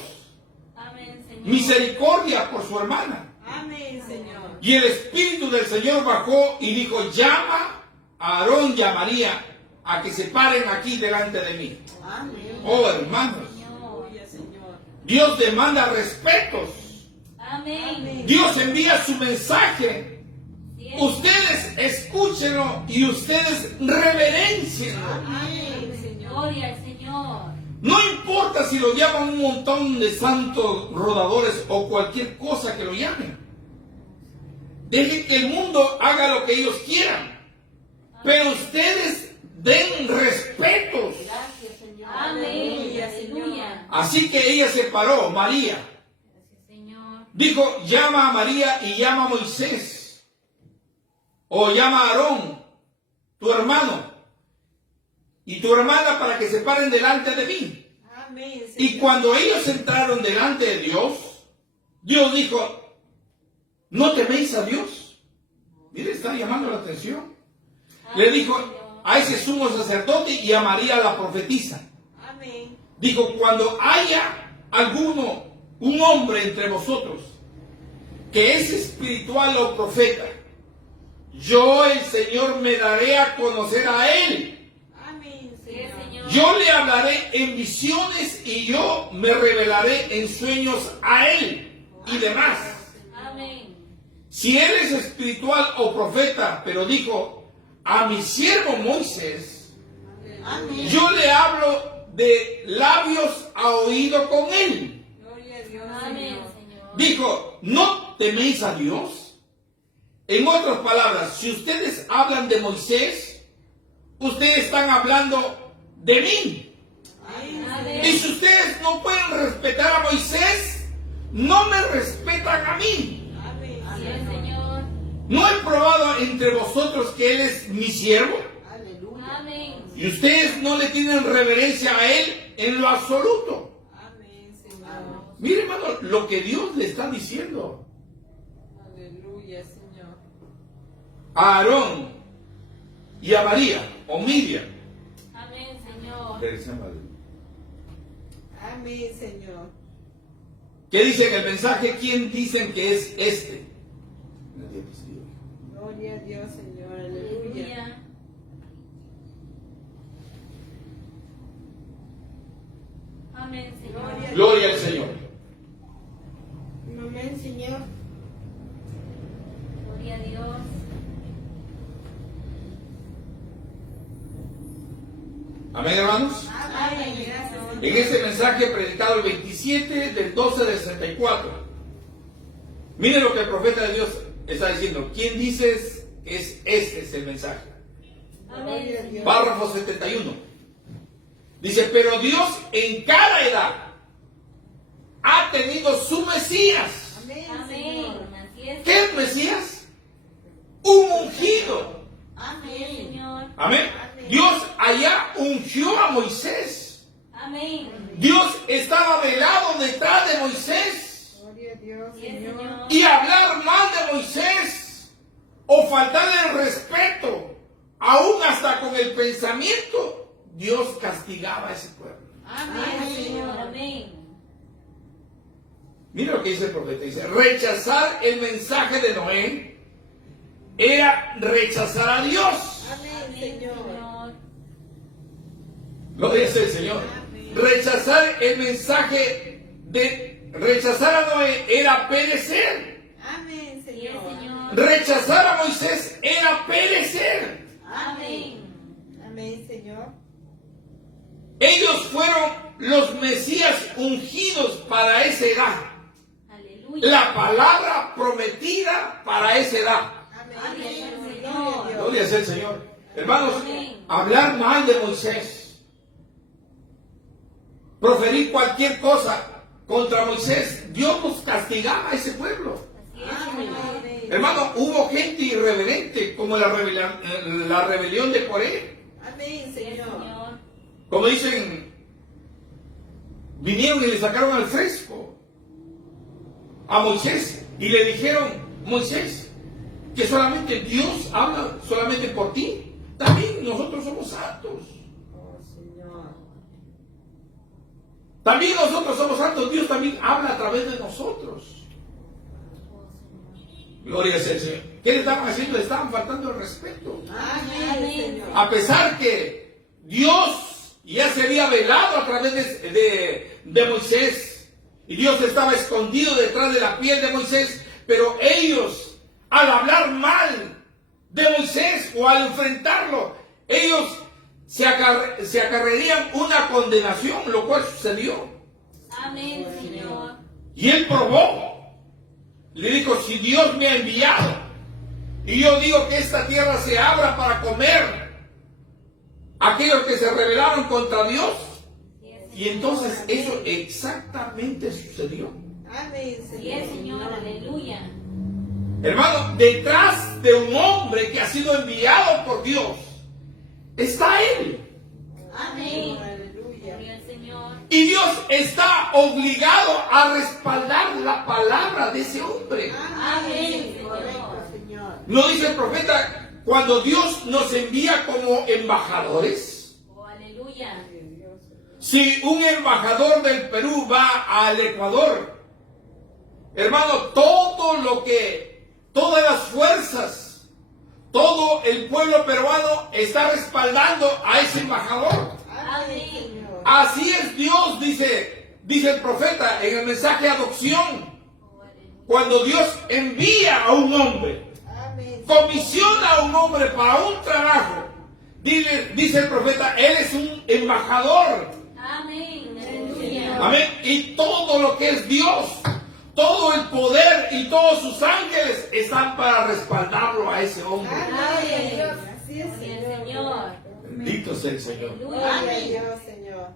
Amén, Señor. Misericordia por su hermana. Amén, Señor. Y el Espíritu del Señor bajó y dijo, llama a Aarón y a María a que se paren aquí delante de mí. Amén. Oh, hermanos, Señor. Aleluya, Señor. Dios demanda respetos. Amén. Dios envía su mensaje. Sí es. Ustedes escúchenlo y ustedes reverencienlo. Amén, Señor. Gloria al Señor. No importa si lo llaman un montón de santos rodadores o cualquier cosa que lo llamen. Dejen que el mundo haga lo que ellos quieran. Pero ustedes den respetos. Gracias, Señor. Amén. Aleluya, Aleluya. Así que ella se paró, María. Gracias, Señor. Dijo, llama a María y llama a Moisés. O llama a Aarón, tu hermano, y tu hermana para que se paren delante de mí. Amén, Señor. Y cuando ellos entraron delante de Dios, Dios dijo, ¿no teméis a Dios? Mire, está llamando la atención. Le dijo a ese sumo sacerdote y a María la profetisa. Amén. Dijo, cuando haya un hombre entre vosotros, que es espiritual o profeta, yo el Señor me daré a conocer a él. Amén, Sí, Señor. Señor. Yo le hablaré en visiones y yo me revelaré en sueños a él y demás. Amén. Si él es espiritual o profeta, pero dijo, a mi siervo Moisés, Amén. yo le hablo de labios a oído con él. Gloria a Dios, Amén, Señor. Señor. Dijo, ¿no teméis a Dios? En otras palabras, si ustedes hablan de Moisés, ustedes están hablando de mí. Amén. Y si ustedes no pueden respetar a Moisés, no me respetan a mí. Amén. Sí, Señor. ¿No he probado entre vosotros que él es mi siervo? Aleluya. Amén. Y ustedes no le tienen reverencia a él en lo absoluto. Amén, Señor. Mire, hermano, lo que Dios le está diciendo Aleluya, Señor. a Aarón y a María, o Miriam. Amén, Señor. Amén, Señor. ¿Qué dice en el mensaje? ¿Quién dicen que es este? Gloria a Dios, Señor. Aleluya. Aleluya. Amén, Señor. Gloria al Señor. Amén, Señor. Gloria a Dios. Amén, hermanos. Amén. Gracias, Señor. En este mensaje predicado el 27 del 12 del 64. Miren lo que el profeta de Dios está diciendo. ¿Quién dices que es este? Es el mensaje. Amén, Señor. Párrafo 71. Dice, pero Dios en cada edad ha tenido su Mesías. Amén, Amén. Señor. Así es. ¿Qué es Mesías? Un ungido. Amén. Señor. Amén. Dios allá ungió a Moisés. Amén. Dios estaba velado detrás de Moisés. Gloria a Dios, Sí, Señor. Señor. Y hablar mal de Moisés o faltarle el respeto, aún hasta con el pensamiento, Dios castigaba a ese pueblo. Amén, Amén, Señor. Señor. Amén. Mira lo que dice el profeta. Dice, rechazar el mensaje de Noé era rechazar a Dios. Amén, Amén, Señor. Señor. Gloria sea el Señor. Rechazar el mensaje de rechazar a Noé era perecer. Amén, Sí, Señor. Señor. Rechazar a Moisés era perecer. Amén. Amén, Señor. Ellos fueron los Mesías ungidos para esa edad. Aleluya. La palabra prometida para esa edad. Amén, Amén, Señor. Señor. Gloria a Dios. Gloria sea el Señor. Hermanos, Amén. hablar mal de Moisés, proferir cualquier cosa contra Moisés, Dios nos castigaba a ese pueblo. Así es, Señor. Amén. Hermano, hubo gente irreverente como la rebelión de Coré. Amén, Así es, Señor. Señor. Como dicen, vinieron y le sacaron al fresco a Moisés y le dijeron, Moisés, que solamente Dios habla solamente por ti. También nosotros somos santos. Oh, Señor. También nosotros somos santos. Dios también habla a través de nosotros. Gloria sea al Señor. ¿Qué le estaban haciendo? Le estaban faltando el respeto. Amén, Señor. A pesar que Dios ya se había velado a través de Moisés y Dios estaba escondido detrás de la piel de Moisés, pero ellos, al hablar mal de Moisés o al enfrentarlo, ellos se acarrearían una condenación, lo cual sucedió. Amén, Señor. Y él probó. Le dijo, si Dios me ha enviado y yo digo que esta tierra se abra para comer aquellos que se rebelaron contra Dios. Y entonces eso exactamente sucedió. Amén, Sí, es, Señor. Señor. Aleluya. Hermano, detrás de un hombre que ha sido enviado por Dios está él. Amén. Gloria Aleluya. al Señor. Y Dios está obligado a respaldar la palabra de ese hombre. Amén, Señor. Correcto, Señor. ¿No dice el profeta cuando Dios nos envía como embajadores? Oh, aleluya. Si un embajador del Perú va al Ecuador, hermano, todas las fuerzas, todo el pueblo peruano está respaldando a ese embajador. Amén, Señor. Así es Dios, dice el profeta en el mensaje de adopción. Oh, aleluya. Cuando Dios envía a un hombre, Amén. comisiona a un hombre para un trabajo, dice el profeta, él es un embajador. Amén. Aleluya. Amén. Y todo lo que es Dios, todo el poder y todos sus ángeles están para respaldarlo a ese hombre. Amén, Dios. Así es, Gloria al Señor. Señor. Bendito sea el Señor. Aleluya. Gloria a Amén. Dios, Señor.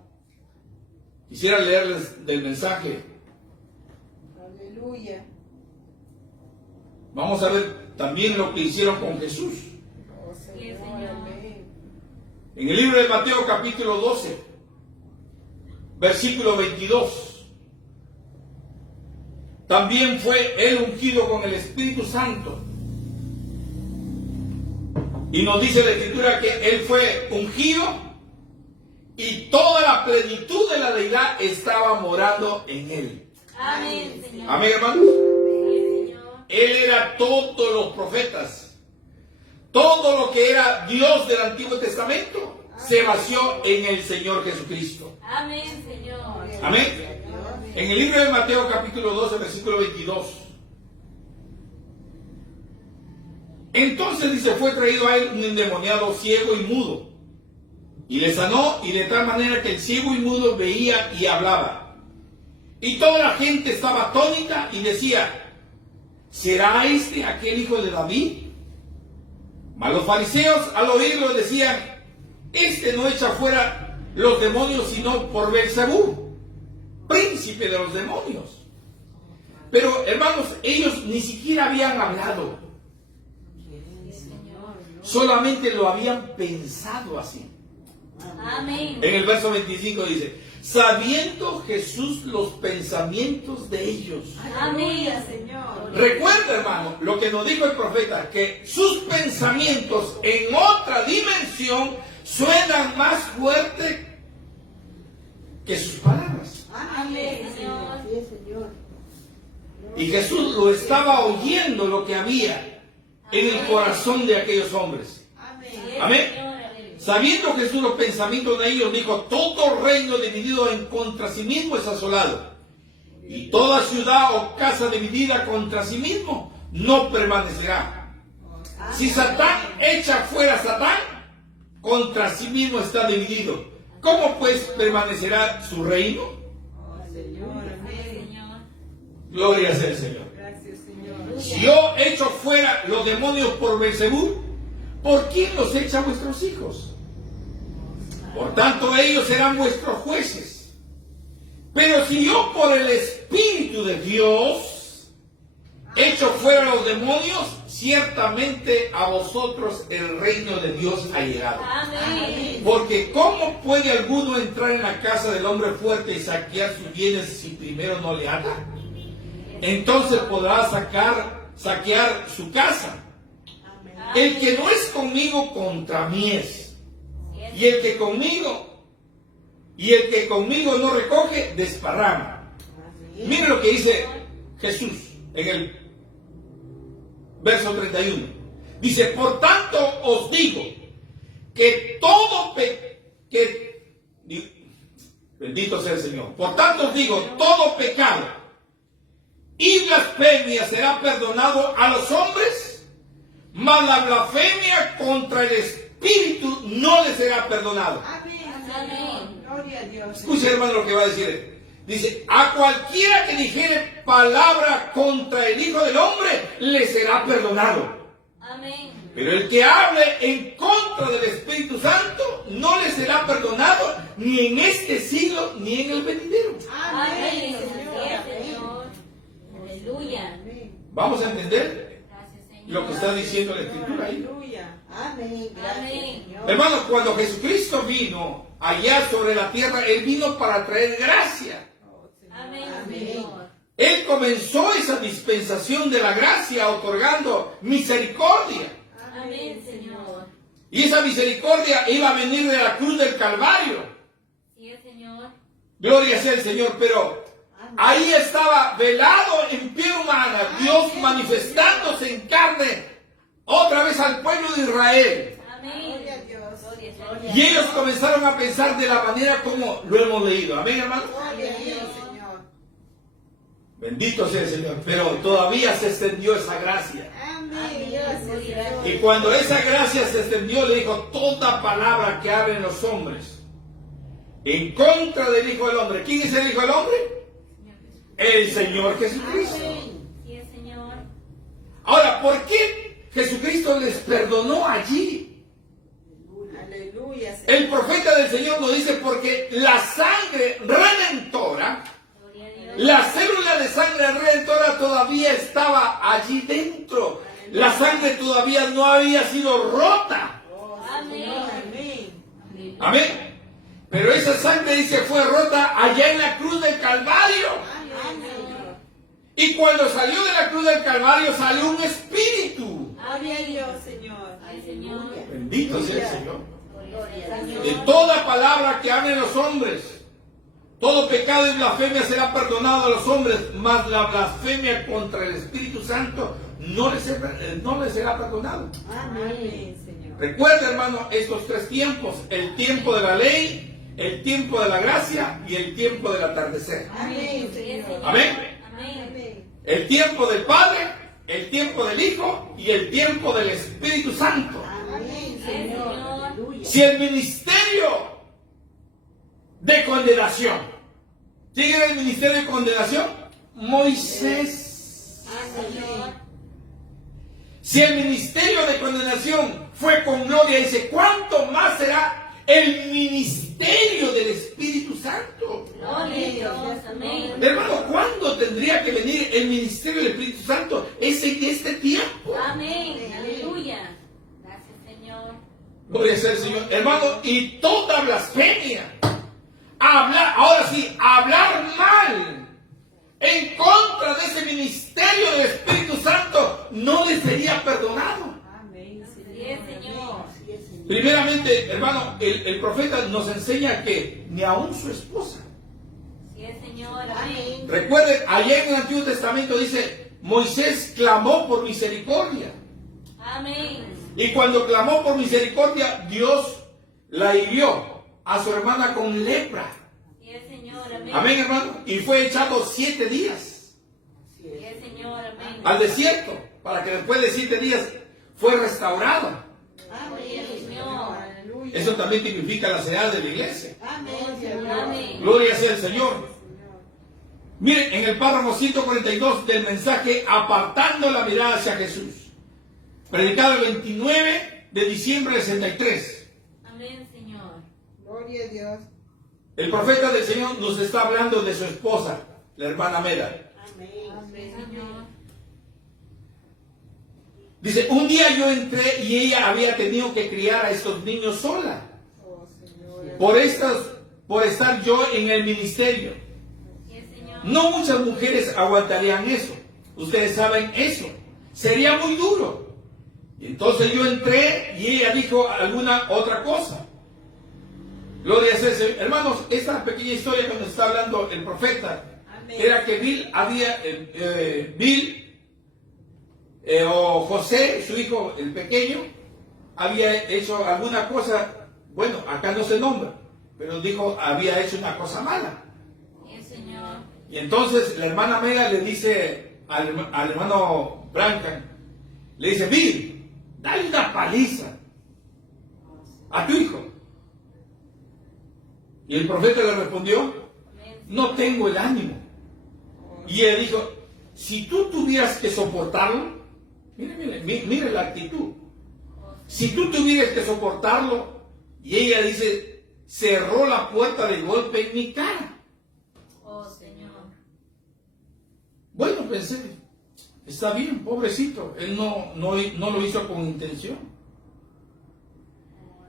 Quisiera leerles del mensaje. Aleluya. Vamos a ver también lo que hicieron con Jesús. Oh, Sí, Señor. Señor. Amén. En el libro de Mateo capítulo 12, versículo 22. También fue él ungido con el Espíritu Santo. Y nos dice la Escritura que él fue ungido y toda la plenitud de la deidad estaba morando en él. Amén, Señor. Amén, hermanos. Sí, Señor. Él era todos los profetas. Todo lo que era Dios del Antiguo Testamento se vació en el Señor Jesucristo. Amén, Señor. Amén. En el libro de Mateo capítulo 12, versículo 22. Entonces dice, fue traído a él un endemoniado ciego y mudo. Y le sanó, y de tal manera que el ciego y mudo veía y hablaba. Y toda la gente estaba atónita y decía, ¿será este aquel hijo de David? Mas los fariseos al oírlo decían, este no echa fuera los demonios sino por Beelzebú, príncipe de los demonios. Pero hermanos, ellos ni siquiera habían hablado, solamente lo habían pensado así. Amén. En el verso 25 dice, sabiendo Jesús los pensamientos de ellos. Amén, Señor. Recuerda, hermano, lo que nos dijo el profeta, que sus pensamientos en otra dimensión suenan más fuerte que sus palabras. Amén, Señor. Sí, Señor. Y Jesús lo estaba oyendo lo que había en el corazón de aquellos hombres. Amén. Amén. Señor. Aleluya. Sabiendo Jesús los pensamientos de ellos, dijo, todo reino dividido en contra sí mismo es asolado. Y toda ciudad o casa dividida contra sí mismo no permanecerá. Si Satán echa fuera a Satán, contra sí mismo está dividido. ¿Cómo pues permanecerá su reino? Oh, Señor. Amén. Señor. Gloria sea el Señor. Gracias, Señor. Si yo echo fuera los demonios por Beelzebú, ¿por quién los echa vuestros hijos? Por tanto, ellos serán vuestros jueces. Pero si yo por el Espíritu de Dios echo fuera los demonios, ciertamente a vosotros el reino de Dios ha llegado. Amén. Porque ¿cómo puede alguno entrar en la casa del hombre fuerte y saquear sus bienes si primero no le ata? Entonces podrá saquear su casa. El que no es conmigo, contra mí es. Y el que conmigo no recoge, desparrama. Mire lo que dice Jesús en el verso 31. Dice, por tanto os digo que bendito sea el Señor. Por tanto os digo, todo pecado y blasfemia será perdonado a los hombres, mas la blasfemia contra el espíritu no le será perdonado. Amén. Amén. Gloria a Dios. Escuche, hermano, lo que va a decir. Dice, a cualquiera que dijere palabra contra el Hijo del Hombre, le será perdonado. Amén. Pero el que hable en contra del Espíritu Santo, no le será perdonado ni en este siglo ni en el venidero. Amén. Amén, Señor. Así es, Amén. Señor. Aleluya. Amén. Vamos a entender Gracias, Señor. lo que está diciendo la Escritura ahí. Aleluya. Amén. Gracias, Amén. Señor. Hermano, cuando Jesucristo vino allá sobre la tierra, Él vino para traer gracia. Amén, Amén. Señor. Él comenzó esa dispensación de la gracia otorgando misericordia. Amén, Señor. Y esa misericordia iba a venir de la cruz del Calvario. Sí, Señor. Gloria sea el Señor, pero Amén. ahí estaba velado en pie humana, Dios manifestándose en carne otra vez al pueblo de Israel. Amén. Gloria a Dios. Gloria, gloria. Y ellos comenzaron a pensar de la manera como lo hemos leído. Amén, hermano. Gloria a Dios, Señor. Bendito sea el Señor. Pero todavía se extendió esa gracia. Amén. Gracias, Señor. Y cuando esa gracia se extendió, le dijo, toda palabra que hablen los hombres en contra del Hijo del Hombre. ¿Quién es el Hijo del Hombre? El Señor Jesucristo. Amén. Sí, Señor. Ahora, ¿por qué Jesucristo les perdonó allí? Aleluya, Señor. El profeta del Señor lo dice porque la sangre redentora, Gloria a Dios. la célula de sangre redentora todavía estaba allí dentro. La sangre todavía no había sido rota. Oh, Amén. Señor. Amén. Amén. Pero esa sangre dice fue rota allá en la cruz del Calvario. Amén, Señor. Y cuando salió de la cruz del Calvario salió un espíritu. Gloria a Dios, Señor. Ay, Señor. Aleluya. Bendito sea el Señor. Gloria a De Dios. toda palabra que hablen los hombres, todo pecado y blasfemia será perdonado a los hombres, mas la blasfemia contra el Espíritu Santo no le será perdonado. Amén, Señor. Recuerda, hermano, estos tres tiempos: el tiempo de la ley, el tiempo de la gracia y el tiempo del atardecer. Amén, Sí, Señor. Señor. Amén. Amén. Amén. El tiempo del Padre, el tiempo del Hijo y el tiempo del Espíritu Santo. Amén, Sí, Señor. Señor. Aleluya. Si el ministerio de condenación, ¿quién era el ministerio de condenación? Moisés. Señor. Si el ministerio de condenación fue con gloria, dice, ¿cuánto más será el ministerio del Espíritu Santo? Gloria a Dios. Amén. Hermano, ¿cuándo tendría que venir el ministerio del Espíritu Santo? Es en este tiempo. Amén. Aleluya. Gracias, Señor. Gloria sea el Señor. Hermano, y toda blasfemia, hablar, ahora sí, hablar mal en contra de ese ministerio del Espíritu Santo no le sería perdonado. Amén, Sí, Señor. Sí, Señor. Primeramente, hermano, el profeta nos enseña que ni aún su esposa. Sí, Señor. Amén. Recuerden, allá en el Antiguo Testamento dice, Moisés clamó por misericordia. Amén. Y cuando clamó por misericordia, Dios la hirió a su hermana con lepra. Sí, Señor. Amén. Amén, hermano. Y fue echado 7 días Sí, Señor. Amén. al desierto, para que después de 7 días fue restaurado. Amén, Señor. Aleluya. Eso también significa la señal de la iglesia. Amén, Señor. Amén. Gloria sea el Señor. Señor. Miren, en el párrafo 142 del mensaje, apartando la mirada hacia Jesús, predicado el 29 de diciembre del 63. Amén, Señor. Gloria a Dios. El profeta del Señor nos está hablando de su esposa, la hermana Meda. Amén. Sí, Señor. Dice, un día yo entré y ella había tenido que criar a estos niños sola. Oh, Señor. Por estar yo en el ministerio. Sí, Señor. No muchas mujeres aguantarían eso. Ustedes saben eso. Sería muy duro. Y entonces yo entré y ella dijo alguna otra cosa. Gloria sea al Señor. Hermanos, esta pequeña historia que nos está hablando el profeta Amén. era que o José, su hijo, el pequeño, había hecho alguna cosa, bueno, acá no se nombra, pero dijo, había hecho una cosa mala. Sí, Señor. Y entonces la hermana Mega le dice al hermano Brancan, le dice, Bill, dale una paliza. a tu hijo. Y el profeta le respondió, Amén. no tengo el ánimo. Y él dijo, si tú tuvieras que soportarlo, mire la actitud. Si tú tuvieras que soportarlo, y ella dice, cerró la puerta de golpe en mi cara. Oh, Señor. Bueno, pensé, está bien, pobrecito, él no lo hizo con intención.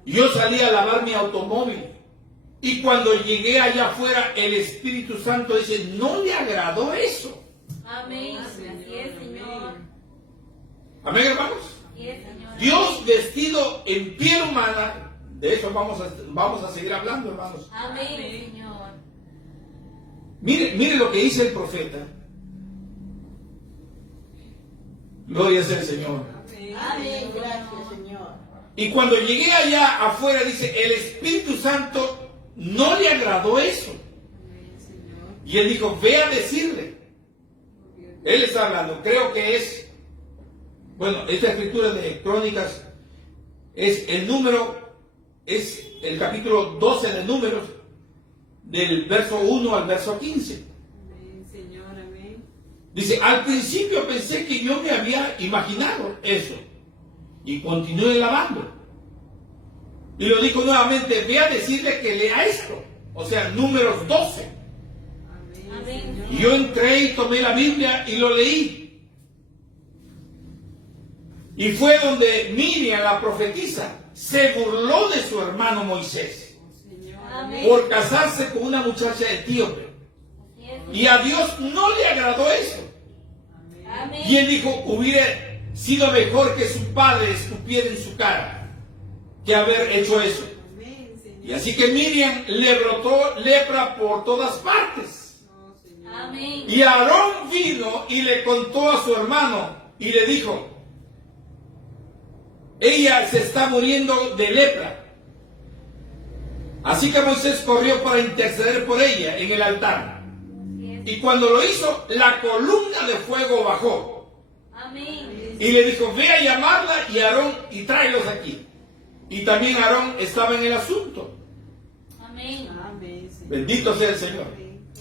Yo salí a lavar mi automóvil y cuando llegué allá afuera, el Espíritu Santo dice, no le agradó eso. Amén. Así es, Señor. Amén, hermanos. Así es, Señor. Dios vestido en piel humana, de eso vamos a seguir hablando, hermanos. Amén, Señor. Mire lo que dice el profeta. Gloria sea el Señor. Amén. Gracias, Señor. Y cuando llegué allá afuera, dice, el Espíritu Santo no le agradó eso. Y él dijo, ve a decirle. Él está hablando, creo que es, bueno, esta escritura de Crónicas es es el capítulo 12 de Números, del verso 1 al verso 15. Amén, Señor, amén. Dice, al principio pensé que yo me había imaginado eso. Y continué lavando. Y lo dijo nuevamente, ve a decirle que lea esto. O sea, Números 12. Amén, Amén. Señor. Y yo entré y tomé la Biblia y lo leí. Y fue donde Miriam, la profetisa, se burló de su hermano Moisés Señor, Amén. por casarse con una muchacha etíope. Así es. Y a Dios no le agradó eso. Amén. Y él dijo, hubiera sido mejor que su padre escupiera en su cara que haber hecho eso. amén, Señor. Y así que Miriam le brotó lepra por todas partes. Oh, Señor. Amén. Y Aarón vino y le contó a su hermano y le dijo, ella se está muriendo de lepra. Así que Moisés corrió para interceder por ella en el altar. Así es. Y cuando lo hizo, la columna de fuego bajó. Amén. Y le dijo, ve a llamarla y Aarón y tráelos aquí. Y también Aarón estaba en el asunto. Amén. Amén, Señor. Bendito sea el Señor.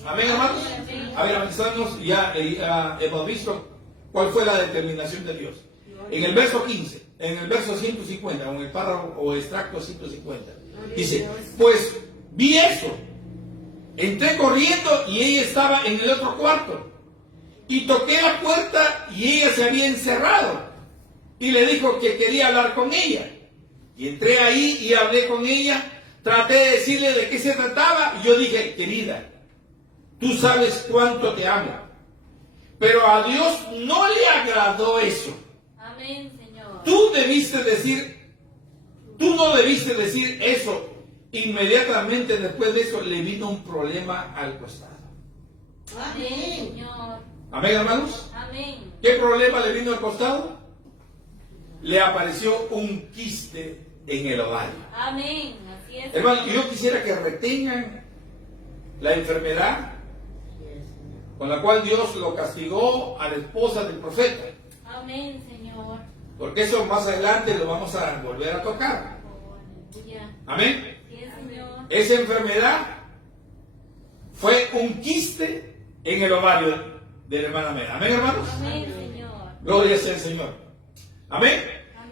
Amén, hermanos. Amén. A ver, avanzamos, ya hemos visto cuál fue la determinación de Dios. En el verso 15, en el verso 150, o en el párrafo o extracto 150, dice, pues vi eso. Entré corriendo y ella estaba en el otro cuarto. Y toqué la puerta y ella se había encerrado. Y le dijo que quería hablar con ella. Y entré ahí y hablé con ella. Traté de decirle de qué se trataba. Y yo dije, querida, tú sabes cuánto te amo. Pero a Dios no le agradó eso. Amén, Señor. Tú no debiste decir eso. Inmediatamente después de eso le vino un problema al costado. Amén, Señor. Amén, hermanos. Amén. ¿Qué problema le vino al costado? Le apareció un quiste en el ovario. Amén. Así es. Hermano, yo quisiera que retengan la enfermedad con la cual Dios lo castigó a la esposa del profeta. Amén, Señor. Porque eso más adelante lo vamos a volver a tocar. Oh, aleluya. Amén. Así es, Señor. Esa enfermedad fue un quiste en el ovario de la hermana Mera. Amén, hermanos. Amén, Señor. Gloria sea el Señor. Amén.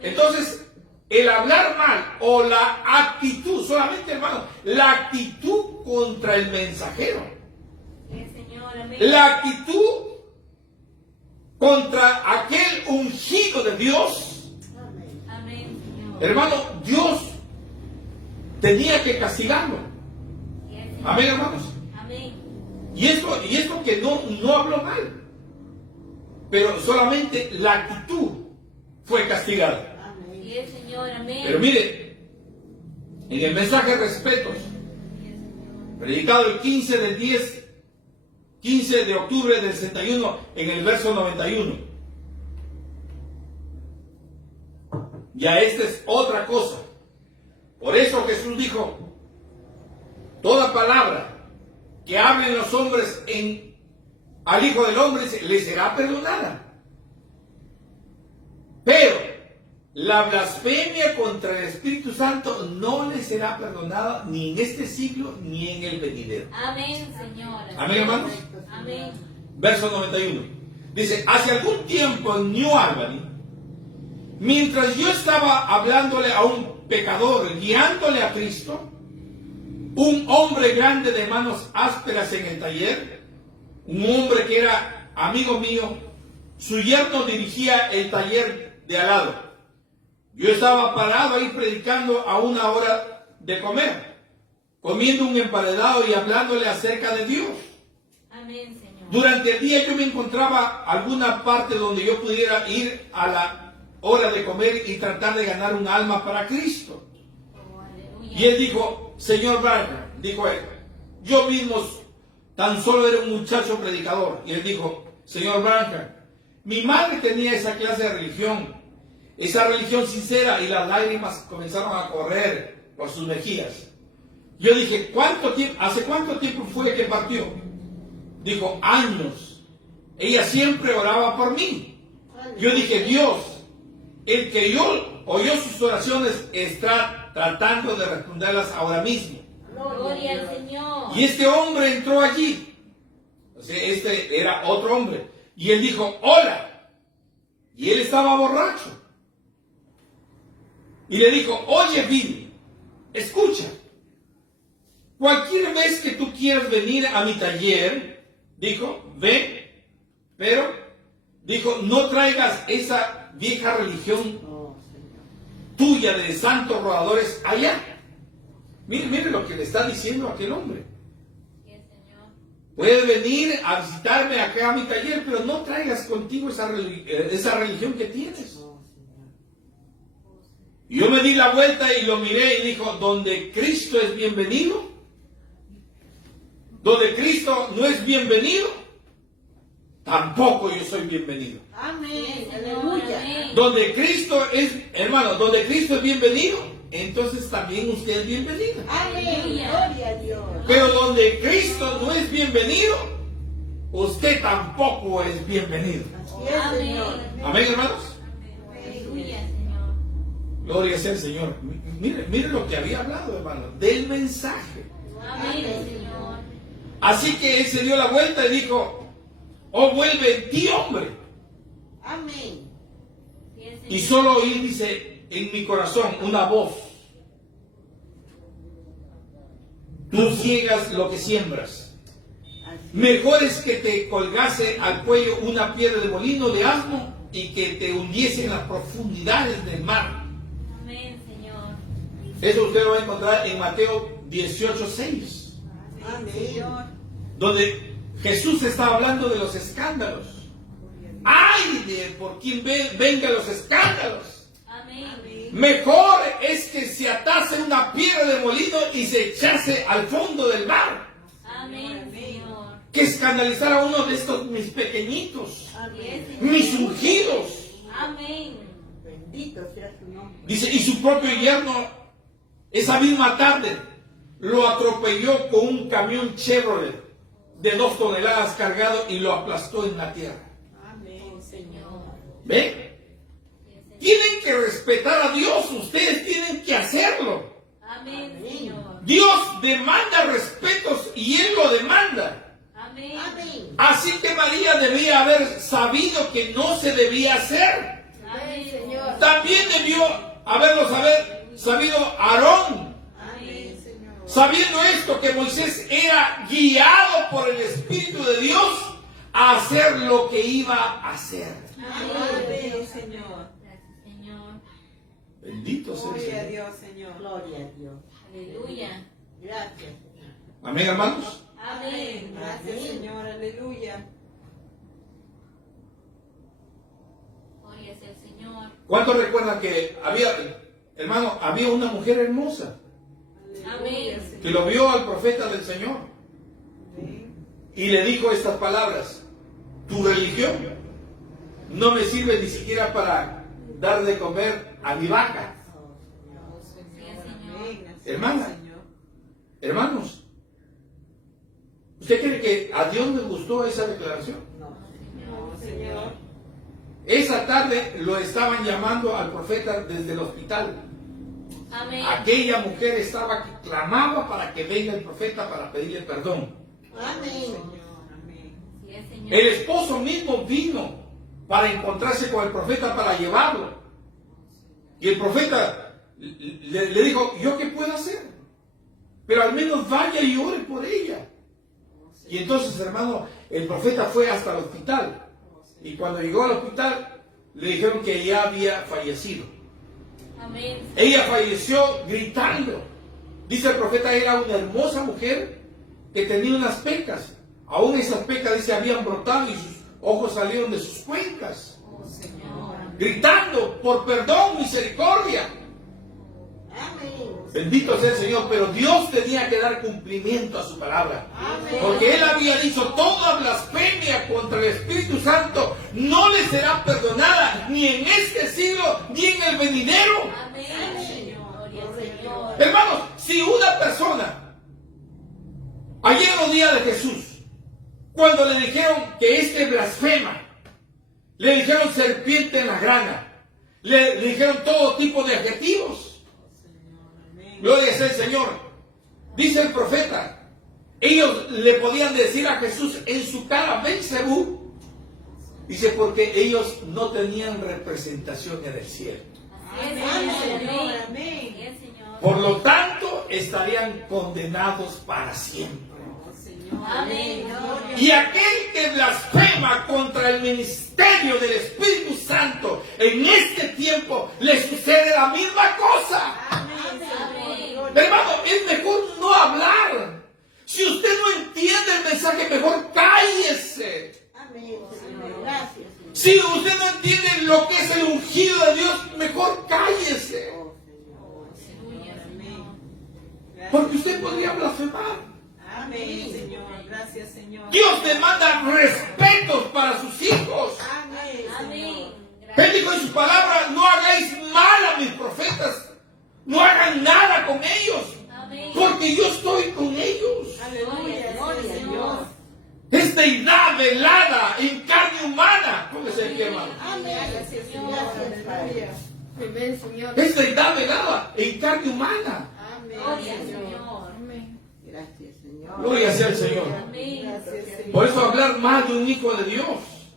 Entonces, el hablar mal o la actitud, solamente, hermano, la actitud contra el mensajero, Sí, Señor. Amén. la actitud contra aquel ungido de Dios, Amén, Señor. hermano, Dios tenía que castigarlo. Sí, Señor. Amén, hermanos. Amén. Y esto que no habló mal, pero solamente la actitud fue castigada. Sí, Señor. Amén. Pero mire, en el mensaje Respetos, Sí, Señor. predicado el 15 de octubre del 61, en el verso 91. Ya esta es otra cosa. Por eso Jesús dijo, toda palabra que hablen los hombres al Hijo del Hombre le será perdonada. Pero la blasfemia contra el Espíritu Santo no le será perdonada ni en este siglo ni en el venidero. Amén, Señor. Amén, hermanos. Amén. Verso 91. Dice, hace algún tiempo en New Albany, mientras yo estaba hablándole a un pecador, guiándole a Cristo, un hombre grande de manos ásperas en el taller, un hombre que era amigo mío, su yerno dirigía el taller de al lado. Yo estaba parado ahí predicando a una hora de comer, comiendo un emparedado y hablándole acerca de Dios. Amén, Señor. Durante el día yo me encontraba alguna parte donde yo pudiera ir a la hora de comer y tratar de ganar un alma para Cristo. Oh, aleluya. Y él dijo, señor Branham, dijo él, yo mismo tan solo era un muchacho predicador. Y él dijo, señor Branham, mi madre tenía esa clase de religión, esa religión sincera, y las lágrimas comenzaron a correr por sus mejillas. Yo dije, ¿hace cuánto tiempo fue que partió? Dijo, años. Ella siempre oraba por mí. Yo dije, Dios, el que yo oyó sus oraciones está tratando de responderlas ahora mismo. Gloria al Señor. Y este hombre entró allí. O sea, este era otro hombre. Y él dijo, hola. Y él estaba borracho. Y le dijo, oye Bill, escucha. Cualquier vez que tú quieras venir a mi taller, dijo, ven, pero, dijo, no traigas esa vieja religión tuya de santos rodadores allá. Mire lo que le está diciendo aquel hombre. Sí, Señor. Puedes venir a visitarme acá a mi taller, pero no traigas contigo esa religión que tienes. Y yo me di la vuelta y lo miré y dijo, donde Cristo es bienvenido, donde Cristo no es bienvenido, tampoco yo soy bienvenido. Amén. Señor. Aleluya. Amén. Donde Cristo es, hermano, donde Cristo es bienvenido, entonces también usted es bienvenido. Amén. Gloria a Dios. Pero donde Cristo no es bienvenido, usted tampoco es bienvenido. Así es, Señor. Amén, hermanos. Aleluya, Señor. Gloria sea el Señor. Mire lo que había hablado, hermano, del mensaje. Amén, Señor. Así que él se dio la vuelta y dijo, oh, vuelve en ti, hombre. Amén. Sí, Señor. Y solo oí, dice, en mi corazón una voz. Tú ciegas lo que siembras. Así Mejor es que te colgase al cuello una piedra de molino de asno y que te hundiese en las profundidades del mar. Amén, Señor. Eso usted lo va a encontrar en Mateo 18:6. Amén. Donde Jesús está hablando de los escándalos. ¡Ay de por quien venga los escándalos! Amén. Mejor es que se atase una piedra de molino y se echase al fondo del mar, Amén, Señor. que escandalizar a uno de estos mis pequeñitos, Amén. mis ungidos. Amén. Bendito sea su nombre. Dice, y su propio yerno, esa misma tarde, lo atropelló con un camión Chevrolet de 2 toneladas cargado y lo aplastó en la tierra. Amén, Señor. ¿Ven? Tienen que respetar a Dios, ustedes tienen que hacerlo. Amén, Señor. Dios demanda respetos y Él lo demanda. Amén. Amén. Así que María debía haber sabido que no se debía hacer. Amén, Señor. También debió haber sabido Aarón. Amén, Señor. Sabiendo esto, que Moisés era guiado por el Espíritu de Dios a hacer lo que iba a hacer. Amén, Señor. Gracias, Señor. Bendito sea el Gloria a Señor. Dios, Señor. Gloria a Dios. Aleluya. Gracias, Señor. Amén, hermanos. Amén. Gracias, Señor. Aleluya. Gloria sea el Señor. ¿Cuántos recuerdan que había una mujer hermosa Aleluya, Amén. que lo vio al profeta del Señor Amén. y le dijo estas palabras: tu religión no me sirve ni siquiera para dar de comer a mi vaca. Oh, Señor. Señor. Amén. Así Hermana. es, Señor. Hermanos, ¿usted cree que a Dios le gustó esa declaración? No, No, Señor. esa tarde lo estaban llamando al profeta desde el hospital. Amén. Aquella mujer estaba que clamaba para que venga el profeta para pedirle perdón. Amén. Señor, amén. Así es, Señor. El esposo mismo vino para encontrarse con el profeta para llevarlo. Y el profeta le dijo, ¿yo qué puedo hacer? Pero al menos vaya y ore por ella. Y entonces, hermano, el profeta fue hasta el hospital. Y cuando llegó al hospital, le dijeron que ella había fallecido. Amén. Ella falleció gritando. Dice el profeta, era una hermosa mujer que tenía unas pecas. Aún esas pecas, dice, habían brotado y sus ojos salieron de sus cuencas. Oh, Señor. Gritando por perdón, misericordia. Amén. Bendito sea el Señor, pero Dios tenía que dar cumplimiento a su palabra. Amén. Porque Él había dicho, toda blasfemia contra el Espíritu Santo no le será perdonada, ni en este siglo, ni en el venidero. Amén. Señor. Gloria al Señor. Hermanos, si una persona, ayer en los días de Jesús, cuando le dijeron que este blasfema, le dijeron serpiente en la grana, le dijeron todo tipo de adjetivos. Gloria sea el Señor. Dice el profeta, ellos le podían decir a Jesús en su cara, Belcebú. Dice, porque ellos no tenían representación en el cielo. Así es, Amén, Señor. Señor. Amén. Así es, Señor. Por lo tanto, estarían condenados para siempre. Amén. Y aquel que blasfema contra el ministerio del Espíritu Santo, en este tiempo le sucede la misma cosa. Amén. Hermano, es mejor no hablar. Si usted no entiende el mensaje, mejor cállese. Amén, Señor. Gracias, Señor. Si usted no entiende lo que es el ungido de Dios, mejor cállese. Oh, Señor. Aleluya, Señor. Porque usted podría blasfemar. Amén, Señor. Gracias, Señor. Dios demanda respetos para sus hijos. Amén, Amén. Señor. Él dijo en su palabra, no hagáis mal a mis profetas. No hagan nada con ellos. Amén. Porque yo estoy con ellos. Aleluya, Gloria, Señor. Es deidad velada en carne humana. Póngase aquí, hermano. Amén. Gracias, Señor. Señor. Aleluya. Amén, Señor. Es deidad velada en carne humana. Amén, Gloria al Señor. Señor. Amén. Gracias, Señor. Gloria sea al Señor. Amén. Gracias, Señor. Por eso hablar mal de un hijo de Dios,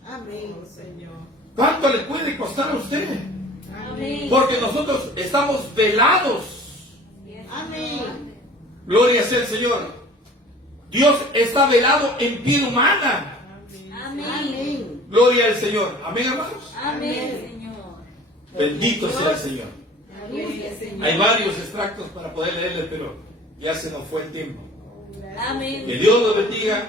Amén. Señor. ¿cuánto le puede costar a usted? Amén. Porque nosotros estamos velados. Amén. Gloria sea el Señor. Dios está velado en piel humana. Amén. Amén. Gloria al Señor. Amén, hermanos. Amén, Señor. Bendito sea el Señor. Aleluya, Señor. Hay varios extractos para poder leerle, pero ya se nos fue el tiempo. Que Amén. Dios los bendiga.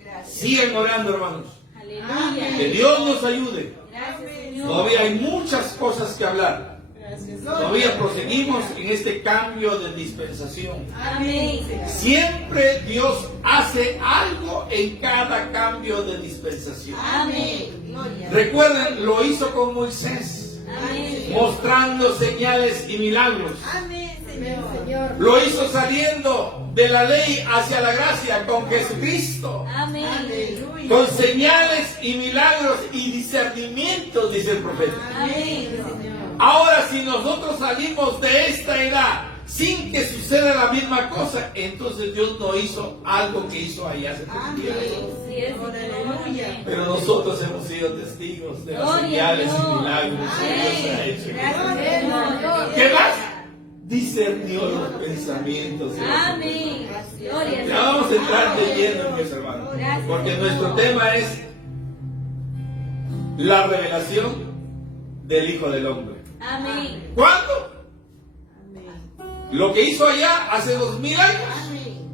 Gracias. Sigan orando, hermanos. Que Aleluya. Dios nos ayude. Gracias, Señor. Todavía hay muchas cosas que hablar. Gracias. Todavía proseguimos en este cambio de dispensación. Amén. Siempre Dios hace algo en cada cambio de dispensación. Amén. Gloria. Recuerden, lo hizo con Moisés, Amén. mostrando señales y milagros. Amén, Señor. Lo hizo saliendo de la ley hacia la gracia con Jesucristo. Amén. Aleluya. Con señales y milagros y discernimientos, dice el profeta. Amén. Ahora, si nosotros salimos de esta edad sin que suceda la misma cosa, entonces Dios no hizo algo que hizo ahí hace 3 días. Así es, Señor. Aleluya. Pero nosotros hemos sido testigos de las Gloria a señales Dios. y milagros que Dios ha hecho. Gracias, Señor. ¿Qué más? Discernió los pensamientos. de los hombres. Amén. Gloria al Ya vamos a entrar de Señor. lleno, mis hermanos. Gracias, Porque Señor. nuestro tema es la revelación del Hijo del Hombre. Amén. ¿Cuándo? Lo que hizo allá hace 2000 años. Amén.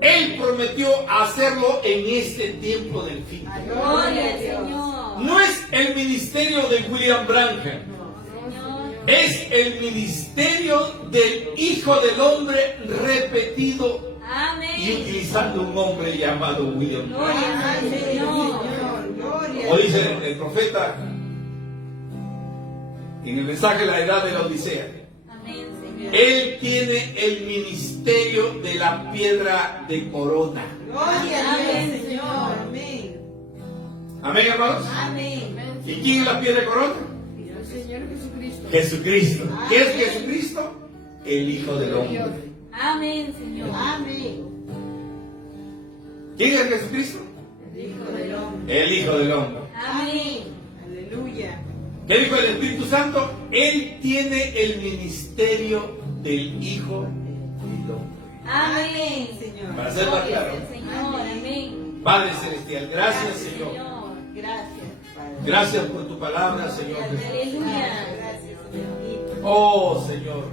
Él prometió hacerlo en este tiempo del fin. Gloria al Señor. No es el ministerio de William Branham. Señor. Es el ministerio del Hijo del Hombre repetido y Amén. utilizando un hombre llamado William Branham. Gloria al Señor. Como dice el profeta en el mensaje de la edad de la Odisea, Amén, Señor. él tiene el ministerio de la piedra de corona. Gloria a Dios, Amén. Señor. Amén. Amén, hermanos. Amén. ¿Y quién es la piel de corona? El Señor Jesucristo. Jesucristo. ¿Qué es Jesucristo? El Hijo del Hombre. Amén, Señor. Amén. ¿Quién es Jesucristo? El Hijo del Hombre. El Hijo del Hombre. Amén. Aleluya. ¿Qué dijo el Espíritu Santo? Él tiene el ministerio del Hijo del Hombre. Amén. Señor. Para ser más Gloria claro. al Señor. Amén. Padre Celestial, gracias Señor. Gracias, Padre. Gracias por tu palabra, Señor Jesús. Aleluya. Gracias, Señor. Oh Señor,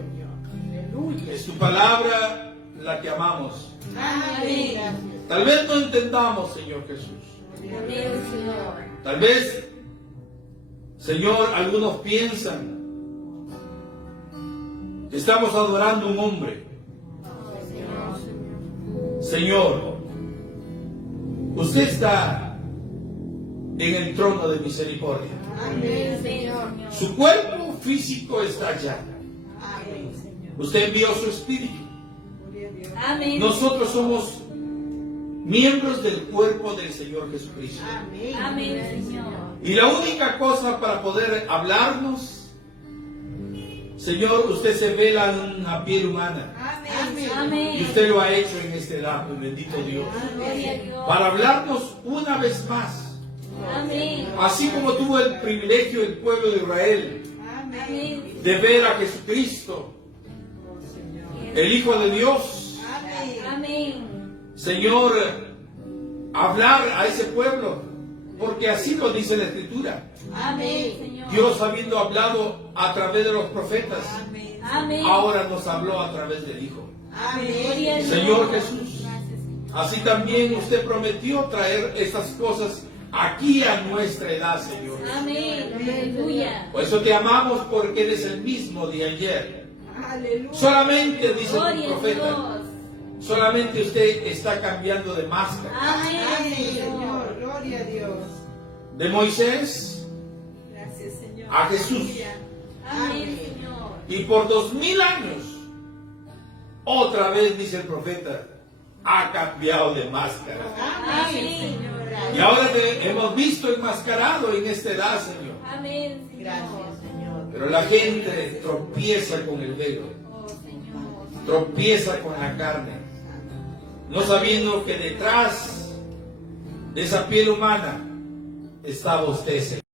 Aleluya. es tu palabra la que amamos. Amén. Gracias. Tal vez no entendamos, Señor Jesús. Amén, Señor. Tal vez, Señor, algunos piensan que estamos adorando a un hombre. Señor, usted está en el trono de misericordia. Amén. Señor. Su cuerpo físico está allá. Amén, Señor. Usted envió su espíritu. Gloria a Dios. Amén. Nosotros somos miembros del cuerpo del Señor Jesucristo. Amén. Amén, Señor. Y la única cosa para poder hablarnos, Señor, usted se vela en una piel humana. Amén. Amén. Y usted lo ha hecho en este lapso, bendito Dios. Gloria a Dios. Para hablarnos una vez más. Amén. Así como tuvo el privilegio el pueblo de Israel Amén. Amén. de ver a Jesucristo, Oh, Señor. el Hijo de Dios, Amén. Amén. Señor, hablar a ese pueblo, porque así lo dice la Escritura. Amén, Señor. Dios habiendo hablado a través de los profetas, Amén. Amén. ahora nos habló a través del Hijo. Gloria a Amén. Dios. Señor Jesús, Gracias, Señor. así también usted prometió traer estas cosas aquí a nuestra edad, Señor. Amén. Aleluya. Por eso te amamos, porque eres el mismo de ayer. Aleluya. Solamente, dice tu Gloria a profeta, Dios. solamente usted está cambiando de máscara. Amén, Amén, Señor. Señor. Gloria a Dios. De Moisés Gracias, Señor. a Jesús. Aleluya. Amén, Señor. Y por 2000 años, otra vez, dice el profeta, ha cambiado de máscara. Amén, Amén. Señor. Y ahora te hemos visto enmascarado en esta edad, Señor. Amén, Señor. Gracias, Señor. Pero la gente tropieza con el velo, Oh, Señor. tropieza con la carne, no sabiendo que detrás de esa piel humana estaba usted, Señor.